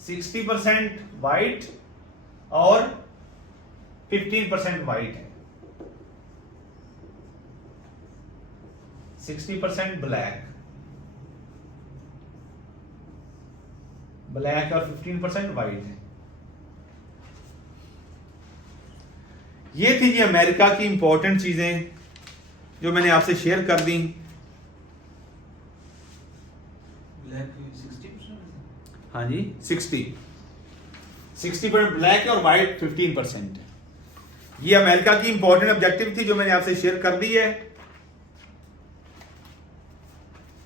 60% वाइट और 15% वाइट है, 60% ब्लैक और 15% वाइट है। ये थी जी अमेरिका की इंपॉर्टेंट चीजें जो मैंने आपसे शेयर कर दी। ब्लैक 60%? हाँ जी, 60% ब्लैक है और वाइट 15% है। ये अमेरिका की इंपॉर्टेंट ऑब्जेक्टिव थी जो मैंने आपसे शेयर कर दी है।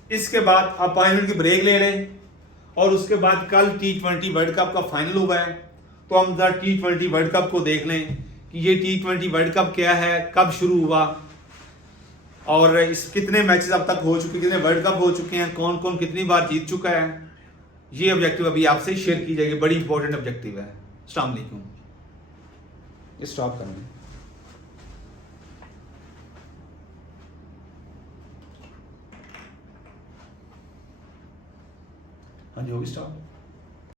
इसके बाद आप 5 मिनट की ब्रेक ले लें और उसके बाद कल T20 वर्ल्ड कप का फाइनल हुआ है, तो हम जरा T20 वर्ल्ड कप को देख लें कि ये T20 वर्ल्ड कप क्या है, कब शुरू हुआ और इस कितने मैचेस अब तक हो चुके, कितने वर्ल्ड कप हो चुके हैं, कौन कौन कितनी बार जीत चुका है। ये ऑब्जेक्टिव अभी आपसे शेयर की जाएगी, बड़ी इंपॉर्टेंट ऑब्जेक्टिव है। अस्सलाम वालेकुम। स्टॉप करेंगे। हाँ जी, होगी स्टॉप।